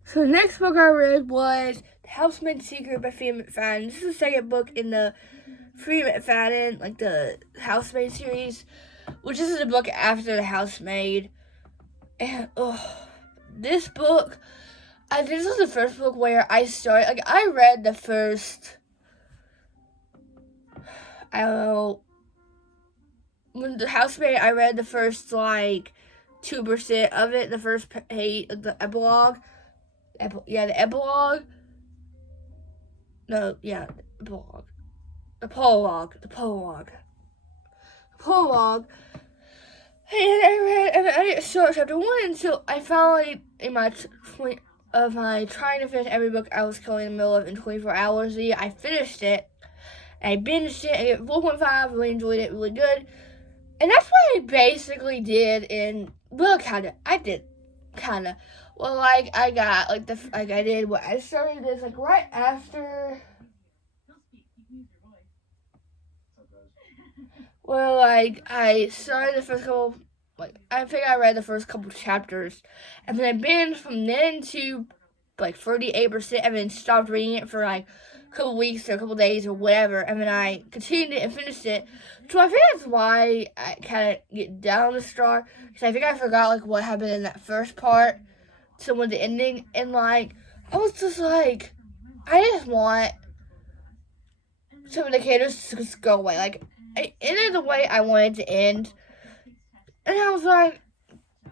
So the next book I read was The Housemaid's Secret by Freida McFadden. This is the second book in the Freida McFadden, like the Housemaid series, which is a book after The Housemaid. And this book, this was the first book where I started, like I read the first, I don't know, when The Housemaid, I read the first like 2% of it, the first page, the epilogue. The epilogue. No, yeah, the epilogue. The prologue. And I didn't start chapter 1 until I finally, in my point of my trying to finish every book I was killing in the middle of in 24 hours. I finished it. And I binged it. I gave it 4.5. Really enjoyed it. Really good. And that's what I basically did in, well, I did kind of. Well, like, I started this, like, right after, well, like, I started the first couple, like, I think I read the first couple chapters, and then I binged from then to, like, 38%, and then stopped reading it for, like, a couple weeks or a couple days or whatever, and then I continued it and finished it. So I think that's why I kind of get down on the star, because I think I forgot, like, what happened in that first part. So with the ending, and like, I was just like, I just want some of the characters to just go away. Like, I ended the way I wanted to end, And I was like, So,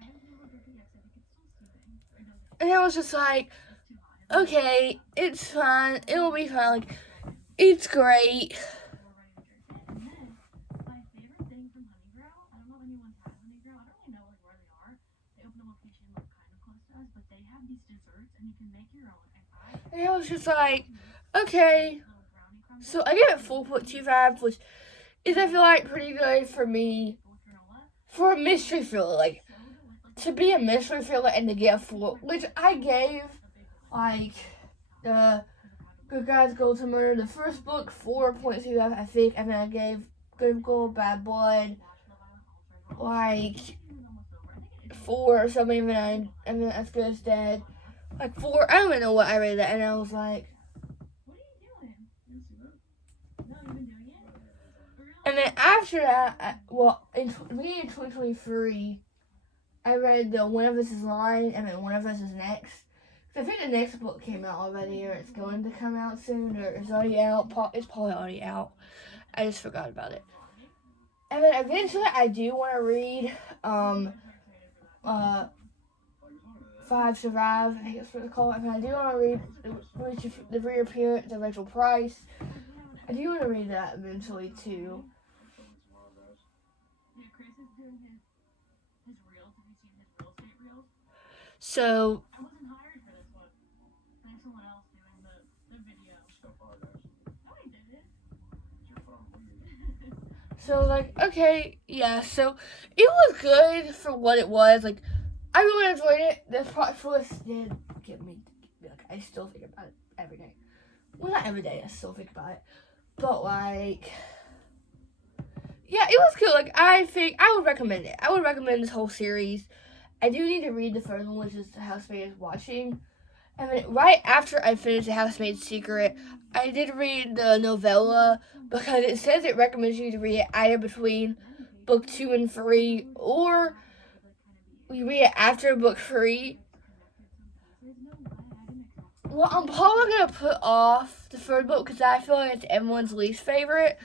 having to look at the exit, I think it's still sleeping. It doesn't and I was just like, it's too high. okay, it's fine. It'll be fine. Like, it's great. We're ready to drink it. And then, my favorite thing from Honeygrow, I don't know if anyone's had Honeygrow. I don't really know like where they are. They opened a location like kind of close to us, but they have these desserts and you can make your own. And I was just like, okay. Little brownie crumbles So I give it 4.25, which is, I feel like, pretty good for me. with granola. For a mystery thriller, like, So delicious. to be a mystery thriller and to get a 4, which I gave, like, the Good Guys Go to Murder, the first book, 4.25, I think, and then I gave Good Girl, Bad Blood, like, 4 or something, and then As Good as Dead, like 4, I don't even know what I rated it, and I was like, What are you doing? No, you've been doing it? For real? and then after that, in 2023, I read the One of Us is Lying, and then One of Us is Next. I think the next book came out already, or it's going to come out soon, or it's already out. It's probably already out. I just forgot about it. And then eventually, I do want to read 5 Survive. I think that's what it's called. And I do want to read the reappearance of Rachel Price. I do want to read that eventually too. Yeah, Chris is doing his reels. Have you seen his real estate reels? So I wasn't hired for this one. There's someone else doing the video. No, I didn't. So, like, okay, yeah, so it was good for what it was. Like, I really enjoyed it. The plot twist did get me, like, I still think about it every day. Well, not every day, I still think about it. But, like, yeah, it was good. Like, I think I would recommend it. I would recommend this whole series. I do need to read the first one, which is The Housemaid is Watching. And then right after I finished The Housemaid's Secret, I did read the novella because it says it recommends you to read it either between book 2 and 3, or you read it after book 3. Well, I'm probably going to put off the third book because I feel like it's everyone's least favorite.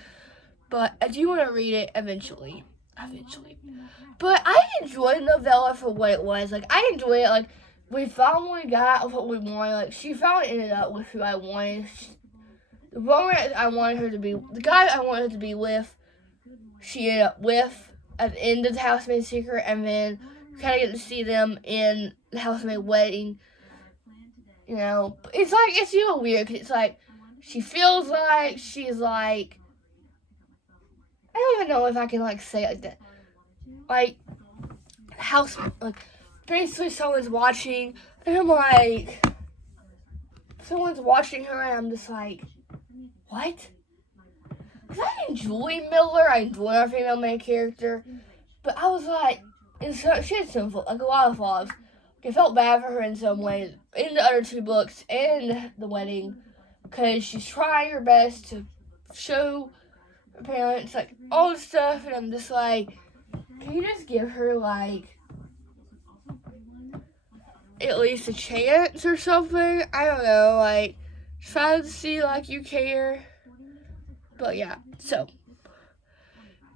But I do want to read it eventually. But I enjoyed the novella for what it was. Like, I enjoyed it. Like, we finally got what we wanted. Like, she finally ended up with who I wanted. The woman I wanted her to be, the guy I wanted her to be with, she ended up with at the end of The Housemaid's Secret, and then kind of get to see them in the housemaid wedding. You know, it's like, it's weird because it's like, she feels like she's like, I don't even know if I can like say it like that. Like, like, basically someone's watching, and I'm like, someone's watching her, and I'm just like, what? Because I enjoy Miller, I enjoy our female main character, but I was like, she had some, like, a lot of flaws. I felt bad for her in some ways, in the other 2 books, and the wedding, because she's trying her best to show her parents, like, all this stuff, and I'm just like, can you just give her, like, at least a chance or something? I don't know, like, try to see, like, you care. But yeah, so,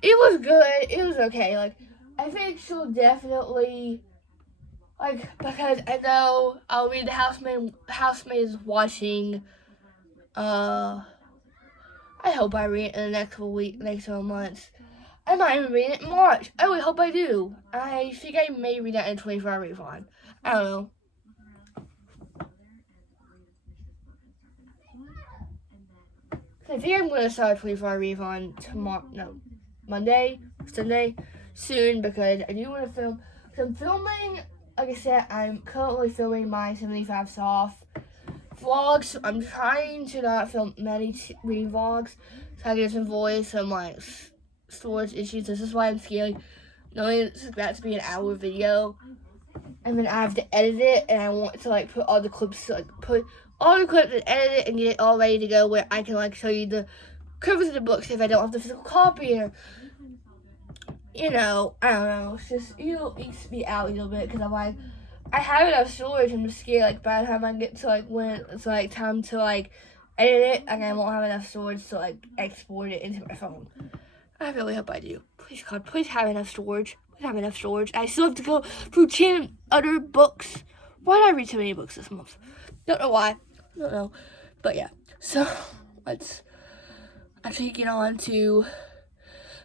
it was good, it was okay, like, I think she'll definitely, like, because I know I'll read The Housemaid is Watching, I hope I read it in the next couple months. I might even read it in March. I really hope I do. I think I may read that in 24-hour refund. I don't know. I think I'm going to start a 24-hour refund Monday, Sunday, soon, because I do want to film. So I'm filming, like I said, I'm currently filming my 75 soft vlogs. So I'm trying to not film many reading vlogs, so I get some voice, some like storage issues. This is why I'm scaling, knowing that to be an hour video, and then I have to edit it, and I want to like put all the clips, and edit it and get it all ready to go where I can like show you the covers of the books if I don't have the physical copy, or you know, I don't know. It's just, you know, it needs to be out a little bit because I'm like, I have enough storage. I'm just scared like by the time I get to like when it's like time to like edit it, like I won't have enough storage to like export it into my phone. I really hope I do. Please, God, please have enough storage. Please have enough storage. I still have to go through 10 other books. Why did I read so many books this month? Don't know why. Don't know. But yeah. So, let's actually get on to...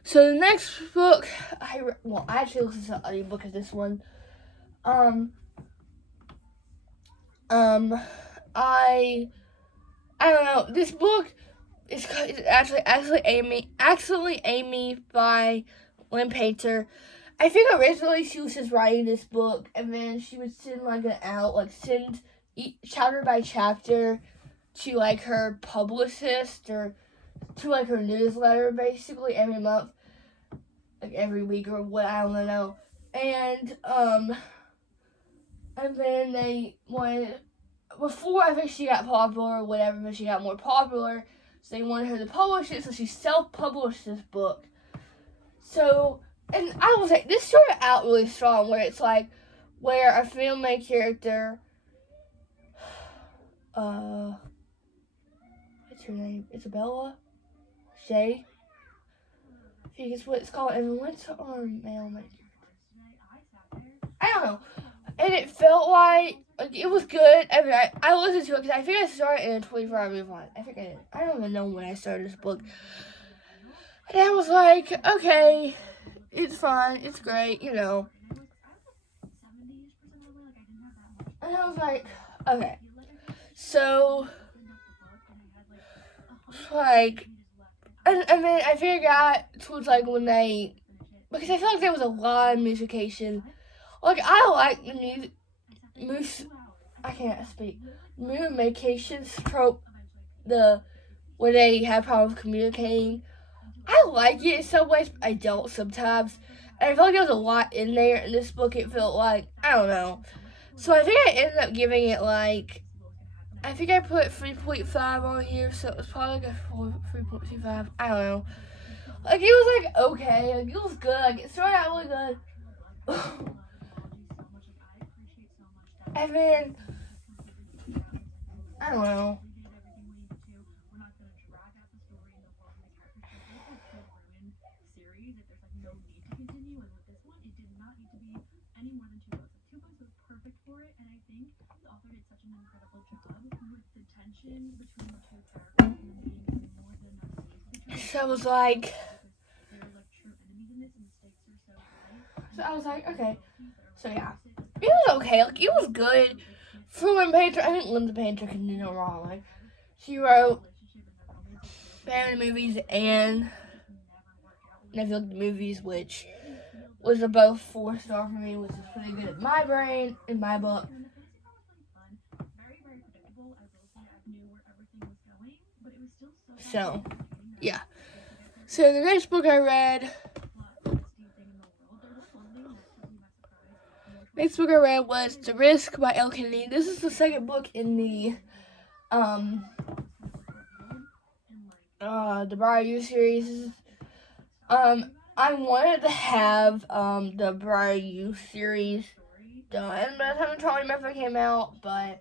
So, the next book... I actually listened to the audiobook of this one. I don't know. This book is actually Amy by Lynn Painter. I think originally she was just writing this book, and then she would send send chapter by chapter to like her publicist or to like her newsletter, basically every month, like every week or what, I don't know. And then they wanted, before I think she got popular or whatever, but she got more popular, so they wanted her to publish it, so she self-published this book. So, and I will say, this started out really strong, where it's like, where a female character, what's her name? Isabella? Shay? I think it's what it's called, and what's our male main character? I don't know. And it felt like it was good. I mean, I listened to it because I think I started in a 24-hour move on. I think I did. I don't even know when I started this book. And I was like, okay, it's fine. It's great, you know. And I was like, okay. So, like, and then I figured out towards like when they, because I feel like there was a lot of musication. Like, I like the communications trope, where they have problems communicating. I like it in some ways, but I don't sometimes. And I feel like there was a lot in there in this book. It felt like, I don't know. So I think I ended up giving it like, I think I put 3.5 on here, so it was probably like a 3.25. I don't know. Like, it was like okay. Like, it was good. Like, it started out really good. And then, I don't know. So I was like, okay. So yeah, it was okay. Like, it was good. For Lynn Painter, I think Lynn Painter can do no wrong. Like, she wrote Batman movies and Netflix movies, which was above 4-star for me, which is pretty good in my brain, in my book. So, yeah. So the next book I read was The Risk by Elle Kennedy. This is the second book in the Briar Youth series. I wanted to have the Briar Youth series done by the time Charlie Murphy came out, but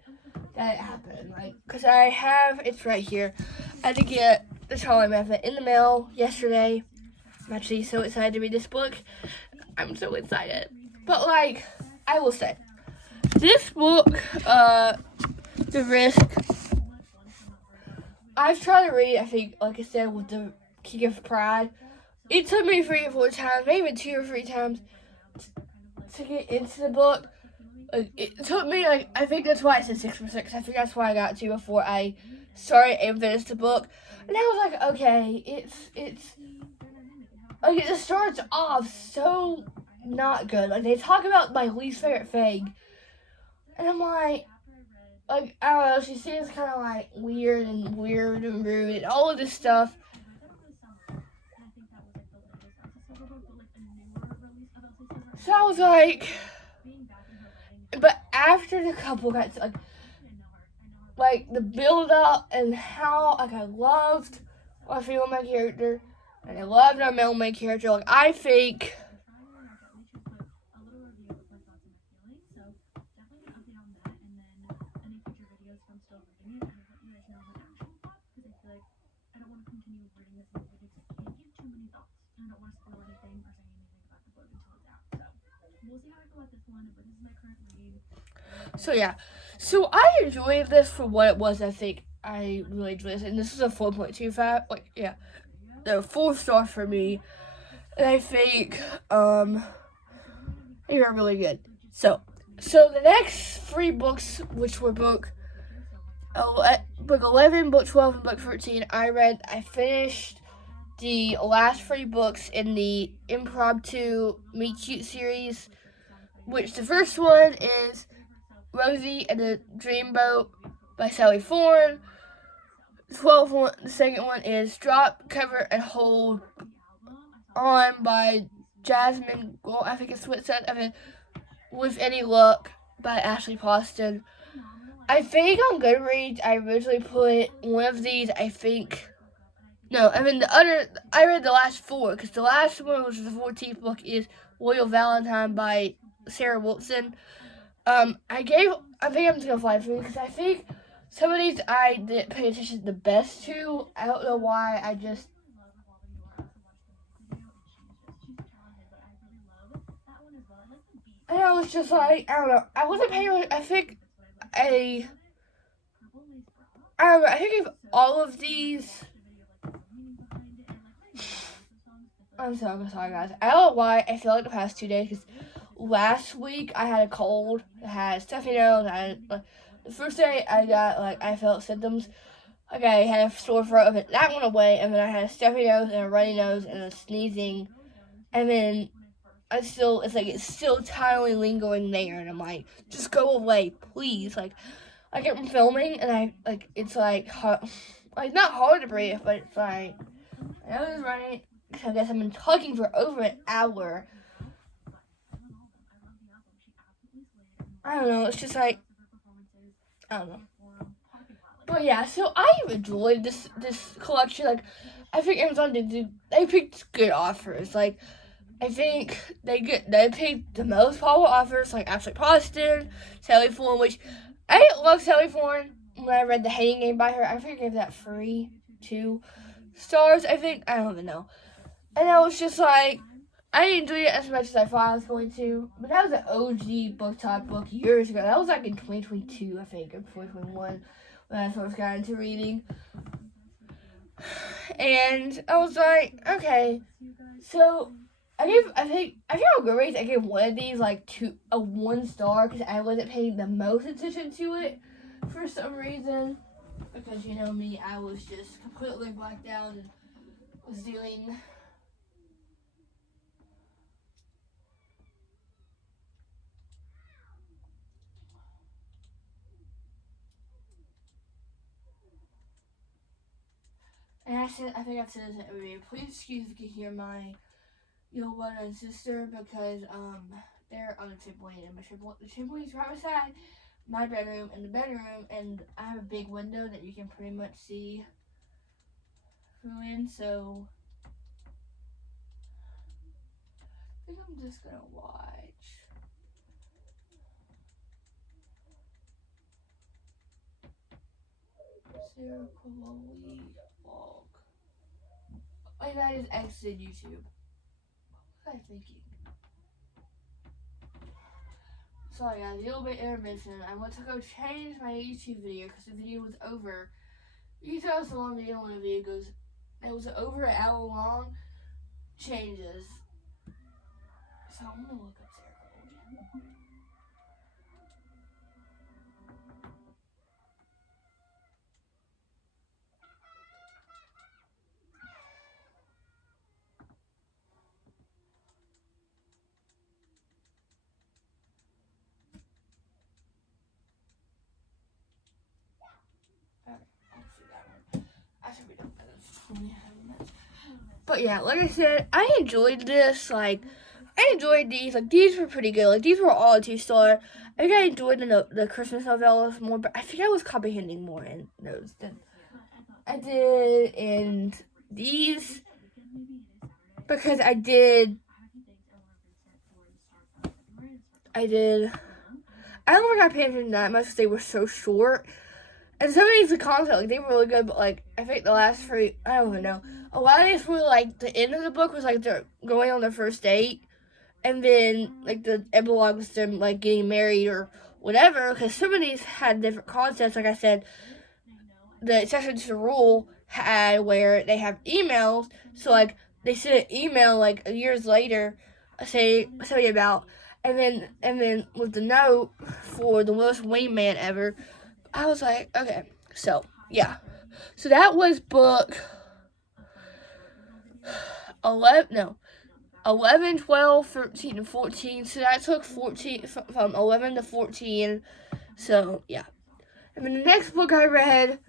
that didn't happen. Like, cause it's right here. I had to get the Charlie Method in the mail yesterday. I'm actually so excited to read this book. I'm so excited. But like, I will say, this book, The Risk, I've tried to read, I think, like I said, with the Key of Pride. It took me 3 or 4 times, maybe even 2 or 3 times to get into the book. Like, it took me, like, I think that's why it said 6%, because I think that's why I got to before I started and finished the book. And I was like, okay, it's, like, it starts off so not good. Like, they talk about my least favorite thing. And I'm like, I don't know, she seems kind of, like, weird and rude and all of this stuff. So I was like, but after the couple got to, like the build up and how, like, I loved our female main character and I loved our male main character. Like, I think So yeah, so I enjoyed this for what it was. I think I really enjoyed this, and this is a 4.25. Like yeah, the 4 star for me, and I think they were really good. So the next 3 books, which were book 11, book 12, and book 13, I finished the last 3 books in the Impromptu Meet Cute series, which the first one is Rosie and the Dreamboat by Sally Thorne. The second one is Drop, Cover, and Hold On by Jasmine Gold, I think it's what it said. And then With Any Luck by Ashley Poston. I think on Goodreads I originally put one of these, I read the last 4, because the last one, which is the 14th book, is Loyal Valentine by Sarah Wilson. I think I'm just gonna fly through, because I think some of these I didn't pay attention the best to. I don't know why, and I was just like, I don't know, I wasn't paying, I think I don't know, I think of all of these, I'm sorry guys, I don't know why I feel like the past 2 days, because last week I had a cold, I had stuffy nose, the first day I felt symptoms, I had a sore throat, and that went away, and then I had a stuffy nose, and a runny nose, and a sneezing, and then it's still totally lingering there, and I'm like, just go away, please, I'm filming, and it's not hard to breathe, but it's like, my nose is running, because I guess I've been talking for over an hour. I don't know, it's just I don't know. But yeah, so I enjoyed this collection. I think Amazon they picked good offers. I think they picked the most popular offers, like Ashley Poston, Sally Thorne, which I didn't love Sally Thorne when I read The Hating Game by her. I think I gave that 2 stars, I think. I don't even know. And I was just like, I didn't enjoy it as much as I thought I was going to. But that was an OG book talk book years ago. That was in 2022, I think, or 2021, when I first got into reading. And I was like, okay. So I think on Goodreads I gave one of these a 1 star, because I wasn't paying the most attention to it for some reason. Because you know me, I was just completely blacked out and was doing. And I think I've said this in every video. Please excuse if you can hear my brother and sister, because they're on the trampoline, and the trampoline's right beside my bedroom and the bedroom, and I have a big window that you can pretty much see through in, so I think I'm just gonna watch Sarah Chloe vlog. And I just exited YouTube. What was I thinking? Sorry guys, a little bit intermission. I went to go change my YouTube video because the video was over. You can tell it's a long video when the video goes. It was over an hour long. Changes. So I'm gonna look up Sarah Chloe. But yeah, like I said, I enjoyed this. I enjoyed these. These were pretty good. These were all a 2-star. I think I enjoyed the Christmas novellas more, but I think I was comprehending more in those than I did in these, because I don't think I paid attention that much because they were so short. And some of these content, they were really good, but I think the last 3, I don't even know. A lot of these were the end of the book was they're going on their first date, and then like the epilogue was them like getting married or whatever. Because some of these had different concepts. Like I said, the exception to the rule had where they have emails. So like they sent an email like years later, saying about, and then with the note for the worst wingman ever. I was like, okay, so yeah, so that was book 11, 12, 13, and 14. So that took 14 from 11 to 14. So yeah, and then the next book I read.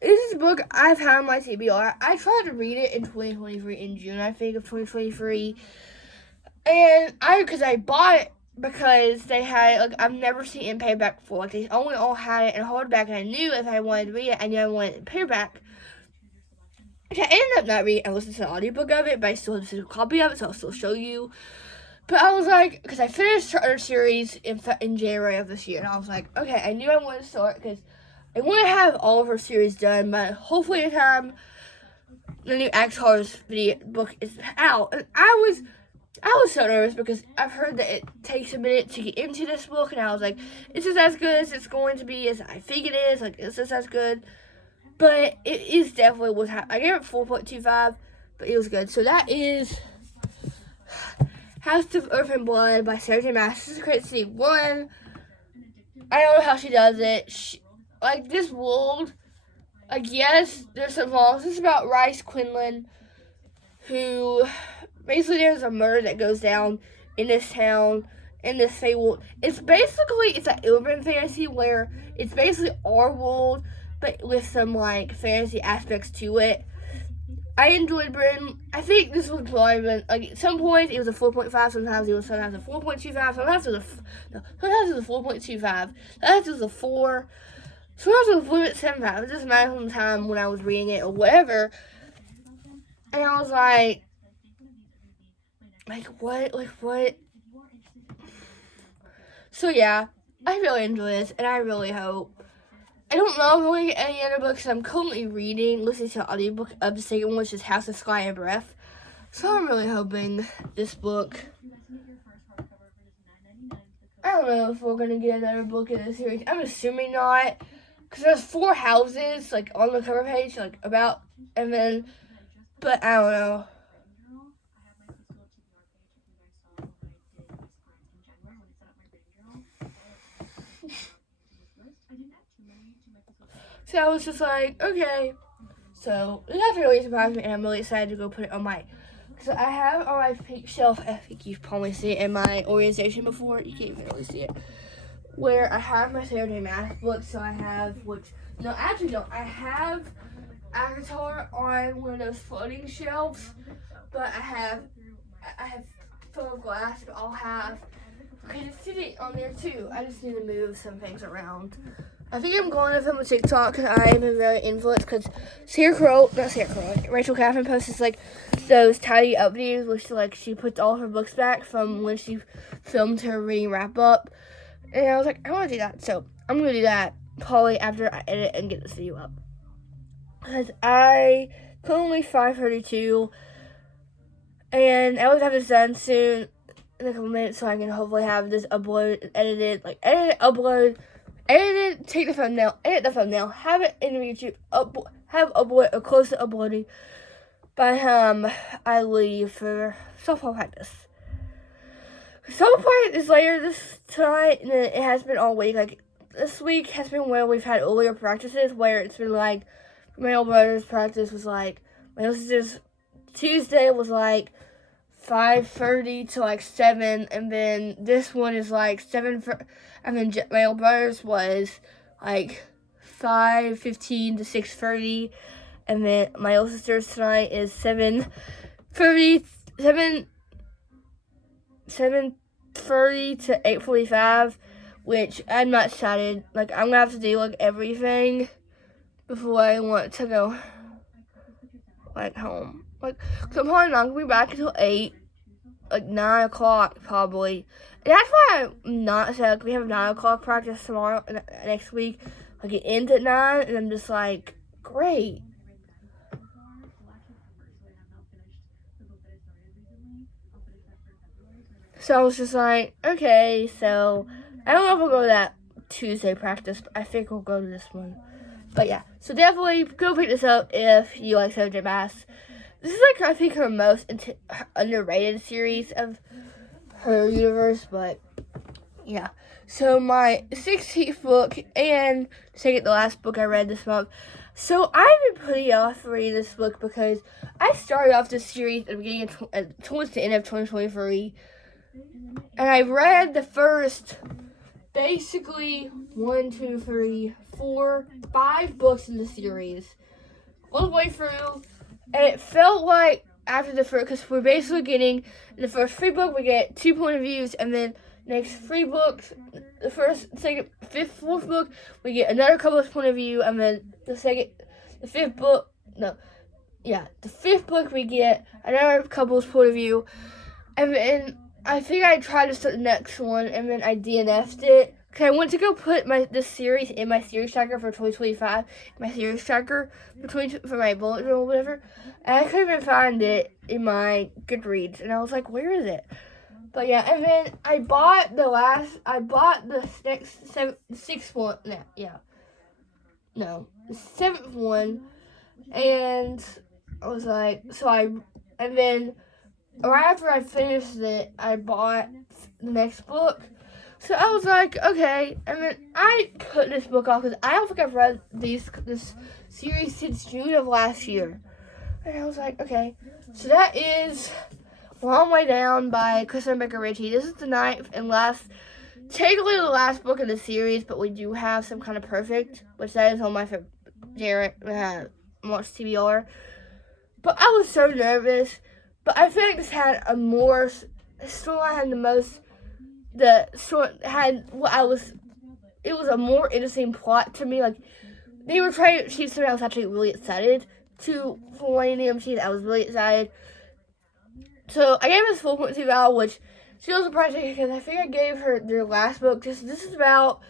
This is a book I've had on my TBR. I tried to read it in 2023, in June, I think, of 2023. And because I bought it because they had, like, I've never seen it in paperback before. Like, they only all had it in hardback, and I knew if I wanted to read it, I knew I wanted it in paperback. Which I ended up not reading. I listened to the audiobook of it, but I still have a physical copy of it, so I'll still show you. But I was like, because I finished the other series in January of this year, and I was like, okay, I knew I wanted to start, because I want to have all of her series done, but hopefully the time the new ACOTAR's video book is out. And I was so nervous because I've heard that it takes a minute to get into this book, and I was like, is this as good as it's going to be, as I think it is? Like, is this as good? But it is definitely what happened. I gave it 4.25, but it was good. So that is House of Earth and Blood by Sarah J. Maas. This is Credit City 1. I don't know how she does it. Like, this world, like, yes, there's some flaws. This is about Rice Quinlan, who, basically, there's a murder that goes down in this town, in this fey world. It's an urban fantasy where it's basically our world, but with some, like, fantasy aspects to it. I enjoyed Britain. I think this was probably, like, at some points it was a 4.5, sometimes it was a 4.25, sometimes it was a 4.25, sometimes it was a 4. Sometimes it was 4.75. It doesn't matter from the time when I was reading it or whatever. And I was like, what? So yeah, I really enjoy this, and I really hope. I don't know if I'm going to get any other books. I'm currently listening to an audiobook of the second one, which is House of Sky and Breath. So I'm really hoping this book. I don't know if we're going to get another book in this series. I'm assuming not. Because there's 4 houses, like, on the cover page, like, about, and then, but I don't know. So I was just like, okay. So it actually really surprised me, and I'm really excited to go put it on my. So I have on my pink shelf. I think you've probably seen it in my organization before. You can't even really see it. Where I have my Sarah J. Maas books. So I have I have ACOTAR on one of those floating shelves, but I have full of glass. But I'll have Credit City on there too. I just need to move some things around. I think I'm going to film a TikTok because I am very influenced because Rachel Catherine posts like those tidy up videos where she puts all her books back from when she filmed her reading wrap up. And I was like, I want to do that. So I'm going to do that probably after I edit and get this video up. Because I currently 5:32 and I would have this done soon in a couple minutes so I can hopefully have this uploaded, edited, take the thumbnail, edit the thumbnail, have it in YouTube, upload or close to uploading by I leave for softball practice. Softball practice is later tonight, and then it has been all week. Like, this week has been where we've had earlier practices, where it's been like, my old brother's practice was like, my little sister's Tuesday was like 5:30 to like 7, and then this one is like 7, and then my old brother's was like 5:15 to 6:30, and then my little sister's tonight is 7:30 to 8:45, which I'm not excited. Like, I'm gonna have to do like everything before I want to go like home. Like, so I'm probably not gonna be back until 8, like 9 o'clock probably. And that's why I'm not excited. Like, we have 9 o'clock practice tomorrow, next week. Like, it ends at 9, and I'm just like, great. So I was just like, okay, so I don't know if we'll go to that Tuesday practice, but I think we'll go to this one. But yeah, so definitely go pick this up if you like Sarah J. Maas. This is like, I think, her most underrated series of her universe, but yeah. So my 16th book and second to last book I read this month. So I've been putting off reading this book because I started off this series at the beginning of towards the end of 2023, and I read the first basically 1, 2, 3, 4, 5 books in the series all the way through, and it felt like after the first, because we're basically getting in the first 3 books we get 2 point of views, and then next 3 books, the first, second, fifth, fourth book, we get another couple of point of view, and then the fifth book we get another couple's point of view, and then I think I tried to start the next one, and then I DNF'd it. Because I went to go put this series in my series tracker for 2025, my series tracker for my bullet journal or whatever, and I couldn't even find it in my Goodreads, and I was like, where is it? But yeah, and then I bought the seventh one, and I was like, and then right after I finished it, I bought the next book. So I was like, okay, and then I put this book off because I don't think I've read this series since June of last year. And I was like, okay, so that is Long Way Down by Kristen Baker Ritchie. This is the 9th and technically the last book in the series, but we do have Some Kind of Perfect, which that is on my favorite March TBR. But I was so nervous. But I feel like this had a more storyline had the most. The story had it was a more interesting plot to me. Like they were trying to achieve something I was actually really excited for Lady Cheese. I was really excited. So I gave this 4.2 Val, which she was surprised because I think I gave her their last book. This is about.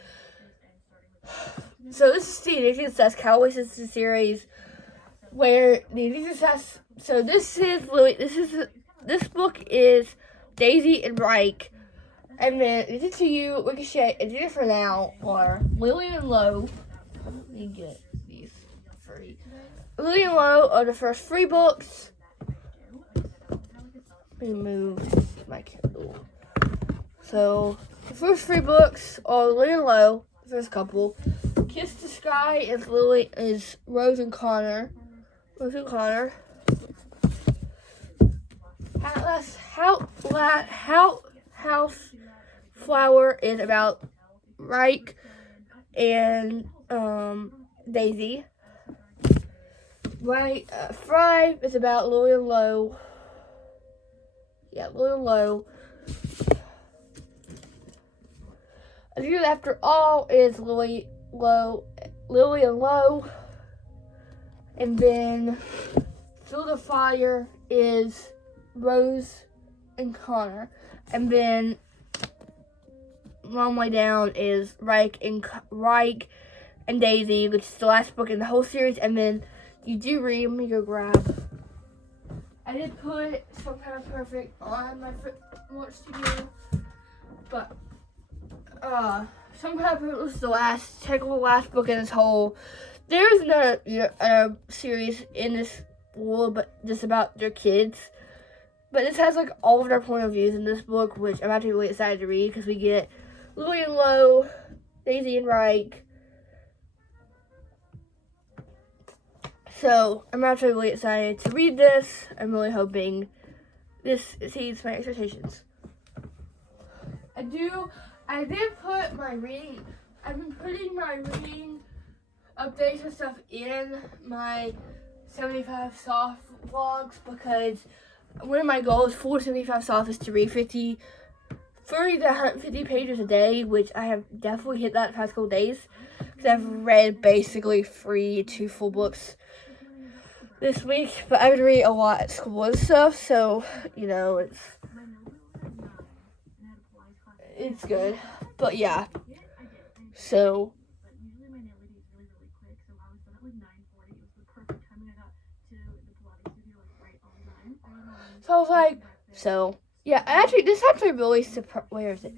So this is the Addicted Obsessed Cowboy Sister series, where the Addicted Obsessed. So this book is Daisy and Reich, and then Addicted to You, Ricochet, Addicted for Now, or Lily and Low. Let me get these free. Lily and Low are the first 3 books. Let me move my Kindle. So the first 3 books are Lily and Low, the first couple. Kiss the Sky is Rose and Connor. House Flower is about Reich and Daisy. Fry is about Lily and Low. Yeah, Lily and Low. A View After All is Lily and Low. And then Through the Fire is Rose and Connor. And then Long Way Down is Reich and Daisy, which is the last book in the whole series. And then you do read, let me go grab. I did put Some Kind of Perfect on my March to do, but Some Kind of Perfect was the last book in this whole. There is another series in this world, but just about their kids. But this has like all of their point of views in this book, which I'm actually really excited to read because we get Lily and Low, Daisy and Reich. So I'm actually really excited to read this. I'm really hoping this exceeds my expectations. I did put my reading. I've been putting my reading updates and stuff in my 75 soft vlogs because one of my goals for 75 soft is to read 30 to 50 pages a day, which I have definitely hit that the past couple days because I've read basically 3 to 4 books this week, but I've been reading a lot at school and stuff, so it's good. But yeah, so I was like, so Yeah, actually, this actually really surprised. Where is it?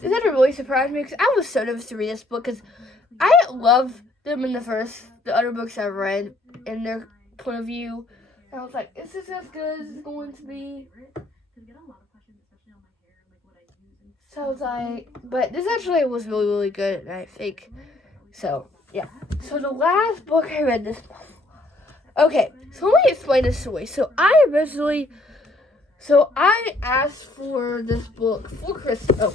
This actually really surprised me because I was so nervous to read this book because I love them in the other books I've read in their point of view. And I was like, is this as good as it's going to be? So I was like, but this actually was really, really good, and I think so. Yeah. So the last book I read this month. Okay, so let me explain this story. So I asked for this book for Christmas. Oh,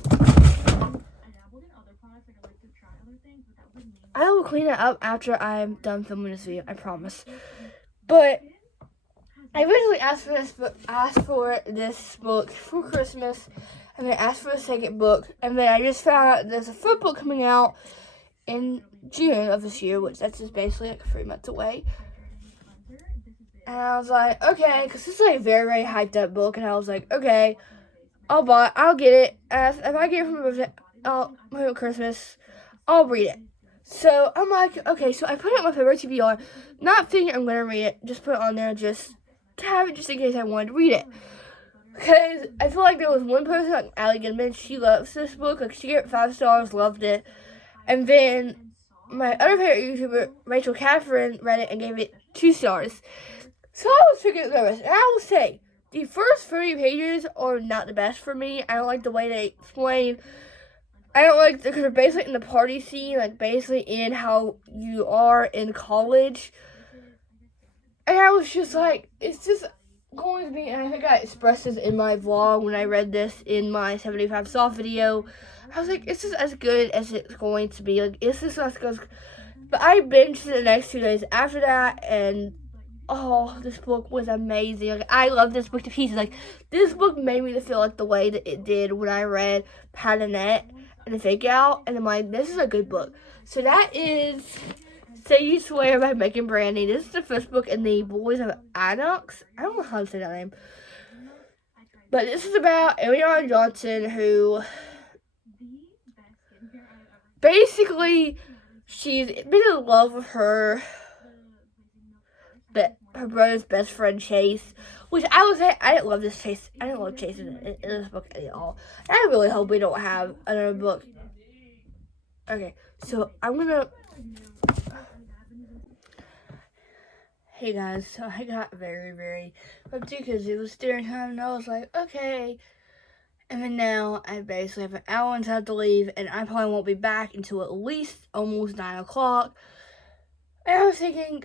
I will clean it up after I'm done filming this video. I promise. But I originally asked for this book for Christmas, and then asked for the second book, and then I just found out there's a third book coming out in June of this year, which that's just basically like 3 months away. And I was like, okay, because this is like a very, very hyped up book, and I was like, okay, I'll get it. If I get it from Christmas, I'll read it. So I'm like, okay, so I put it on my favorite TBR, not thinking I'm gonna read it, just put it on there just to have it just in case I wanted to read it. Because I feel like there was one person, like Allie Goodman, she loves this book, like she gave it 5 stars, loved it. And then my other favorite YouTuber, Rachel Catherine, read it and gave it 2 stars. So I was freaking nervous, and I will say, the first 30 pages are not the best for me. I don't like the way they explain. I don't like because they're basically in the party scene, like basically in how you are in college. And I was just like, it's just going to be, and I think I expressed this in my vlog when I read this in my 75 soft video. I was like, it's just as good as it's going to be. Like, it's just as good. But I binged the next 2 days after that, and oh, this book was amazing. Like, I love this book to pieces. Like, this book made me feel like the way that it did when I read Pat Annette and The Fake Out. And I'm like, this is a good book. So that is Say You Swear by Megan Brandy. This is the first book in the Boys of Anox. I don't know how to say that name. But this is about Ariana Johnson, who basically, she's been in love with her brother's best friend Chase, which I would say I didn't love this Chase. I didn't love Chase in this book at all. And I really hope we don't have another book. Okay, so I'm gonna. Hey guys, so I got very, very upset because it was dinner time, and I was like, okay. And then now I basically have an hour until I have to leave, and I probably won't be back until at least almost 9 o'clock. And I was thinking,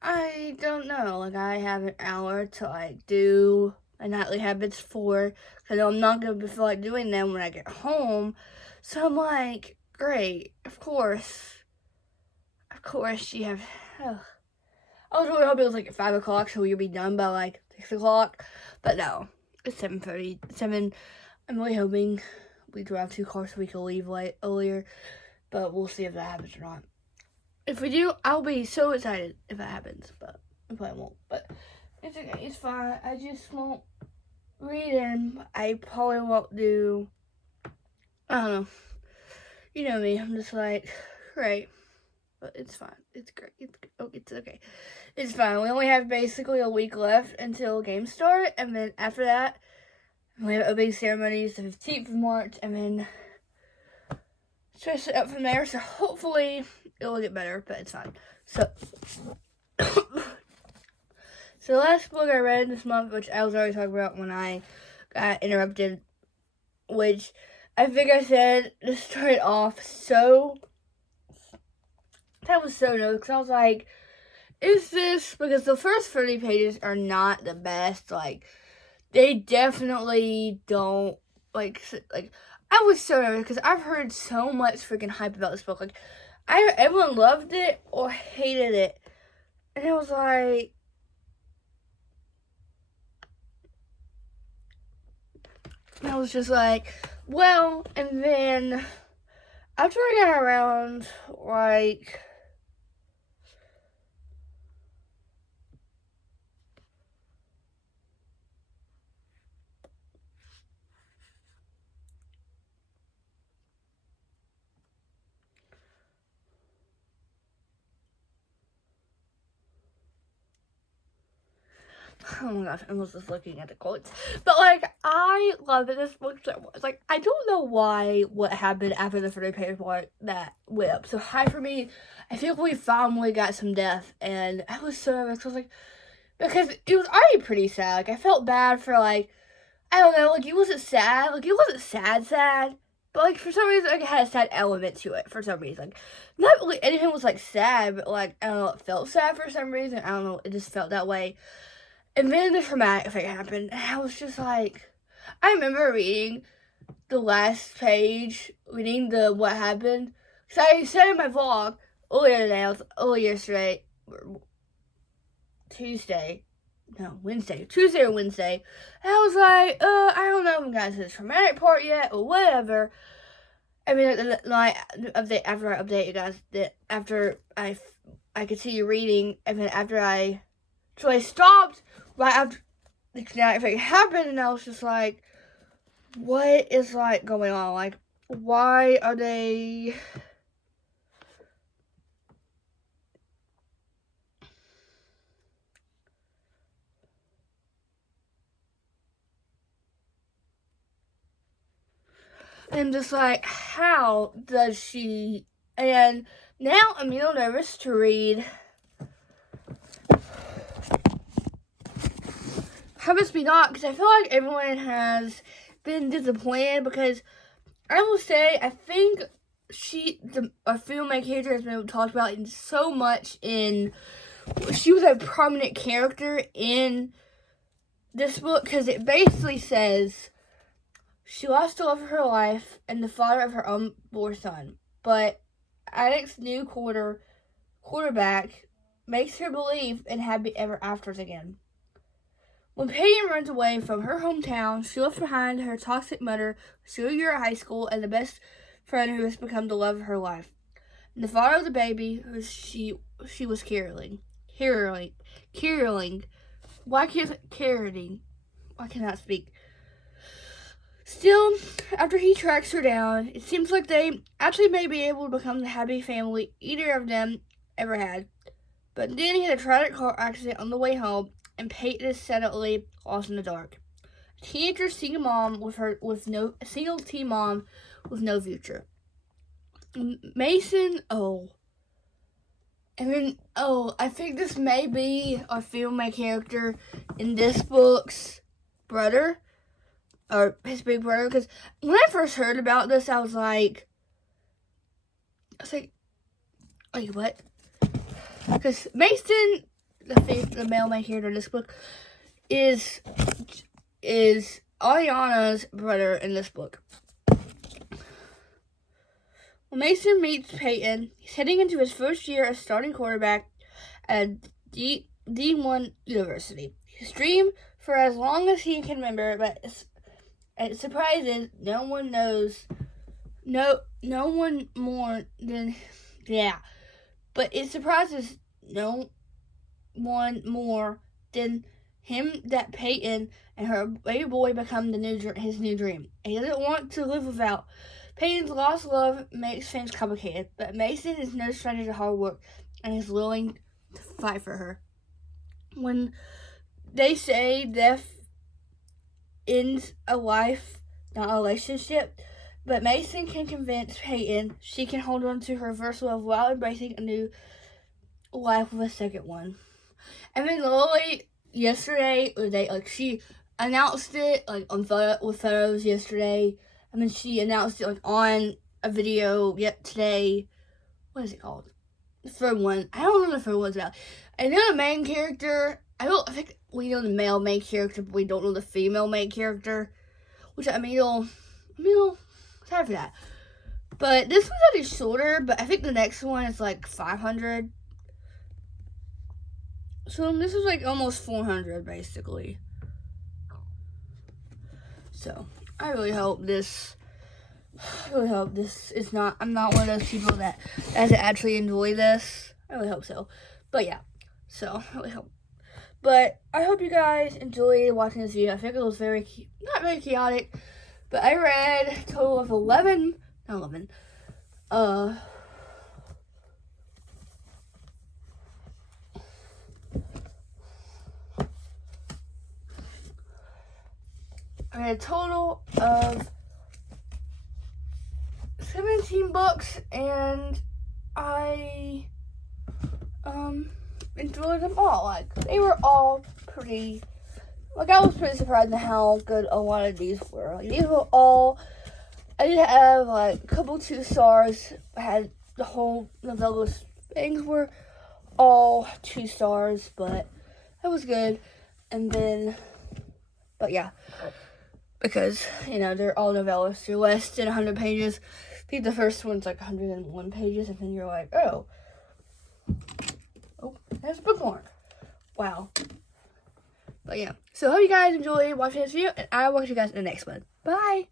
I don't know. Like, I have an hour to, like, do my nightly habits for, because I'm not going to feel like doing them when I get home. So I'm like, great, of course you have, oh. I was really hoping it was, like, at 5 o'clock, so you'll be done by, like, 6 o'clock. But no, it's 7:37. I'm really hoping we drive 2 cars so we can leave earlier. But we'll see if that happens or not. If we do, I'll be so excited if that happens, but I probably won't. But it's okay, it's fine. I just won't read them. I probably won't do, I don't know. You know me, I'm just like, great. But it's fine. It's great. It's okay. It's fine. We only have basically a week left until games start, and then after that, we have a big ceremony, the 15th of March, and then switch it up from there. So hopefully it'll get better, but it's fine. So, so the last book I read this month, which I was already talking about when I got interrupted, which I think I said to start off so, that was so nervous, because I was like, is this, because the first 30 pages are not the best, like, they definitely don't, like, I was so nervous, because I've heard so much freaking hype about this book, like, everyone loved it or hated it, and I was like, I was just like, well, and then, after I got around, like, oh my gosh, I was just looking at the quotes. But, like, I love this book so much. Like, I don't know what happened after the Freddy paperwork that went up so high for me. I think we finally got some death, and I was so nervous. I was like, because it was already pretty sad. Like, I felt bad for, like, I don't know, like, it wasn't sad. Like, it wasn't sad. But, like, for some reason, like, it had a sad element to it, for some reason. Like, not really anything was, like, sad, but, like, I don't know, it felt sad for some reason. I don't know, it just felt that way. And then the traumatic thing happened, and I was just like, I remember reading the last page, reading the what happened. Because I said in my vlog Tuesday or Wednesday. And I was like, I don't know if I'm going to the traumatic part yet or whatever. I mean, the night update after I update you guys that after I could see you reading, and then after I stopped right after the traumatic thing happened, and I was just like, what is like going on? Like, why are they? I'm just like, how does she? And now I'm a little nervous to read How Must Be Not, because I feel like everyone has been disappointed, because I will say, I think a female character has been talked about in so much she was a prominent character in this book, because it basically says, she lost the love of her life and the father of her unborn son, but Addict's new quarterback makes her believe in happy ever afters again. When Peyton runs away from her hometown, she left behind her toxic mother, senior year at high school, and the best friend who has become the love of her life. And the father of the baby who she was caroling. Why cannot speak? Still, after he tracks her down, it seems like they actually may be able to become the happy family either of them ever had. But then he had a tragic car accident on the way home, and Peyton is suddenly lost in the dark. A teenager single mom with no future. Mason, I think this may be a female character in this book's brother. Or his big brother, because when I first heard about this, I was like, what? Because Mason, the male main character in this book, is Ariana's brother in this book. When Mason meets Peyton, he's heading into his first year as starting quarterback at D1 University. His dream for as long as he can remember, but it surprises no one more than but it surprises no one more than him that Peyton and her baby boy become his new dream. He doesn't want to live without. Peyton's lost love makes things complicated, but Mason is no stranger to hard work and is willing to fight for her. When they say death ends a life, not a relationship, but Mason can convince Peyton she can hold on to her first love while embracing a new life with a second one. And then Lily yesterday, she announced it with photos yesterday, and then she announced it on a video yet today. What is it called? The third one. I don't know what the third one's about. I know the main character. I think we know the male main character, but we don't know the female main character. Which, sorry for that. But this one's actually shorter, but I think the next one is 500. So this is almost 400, basically. So, I really hope this is not, I'm not one of those people that doesn't actually enjoy this. I really hope so. But yeah, so I really hope. But I hope you guys enjoyed watching this video. I think it was not very chaotic, but I read a total of 11, I read a total of 17 books, and I enjoyed them all. Like, they were all pretty, like, I was pretty surprised at how good a lot of these were. Like, these were all, I did have like a couple 2 stars. I had the whole novellas things were all 2 stars, but it was good. And then, but yeah, because, you know, they're all novellas. They're less than 100 pages. I think the first one's like 101 pages, and then you're like, oh, there's a bookmark. Wow. But yeah, so hope you guys enjoyed watching this video, and I will watch you guys in the next one. Bye!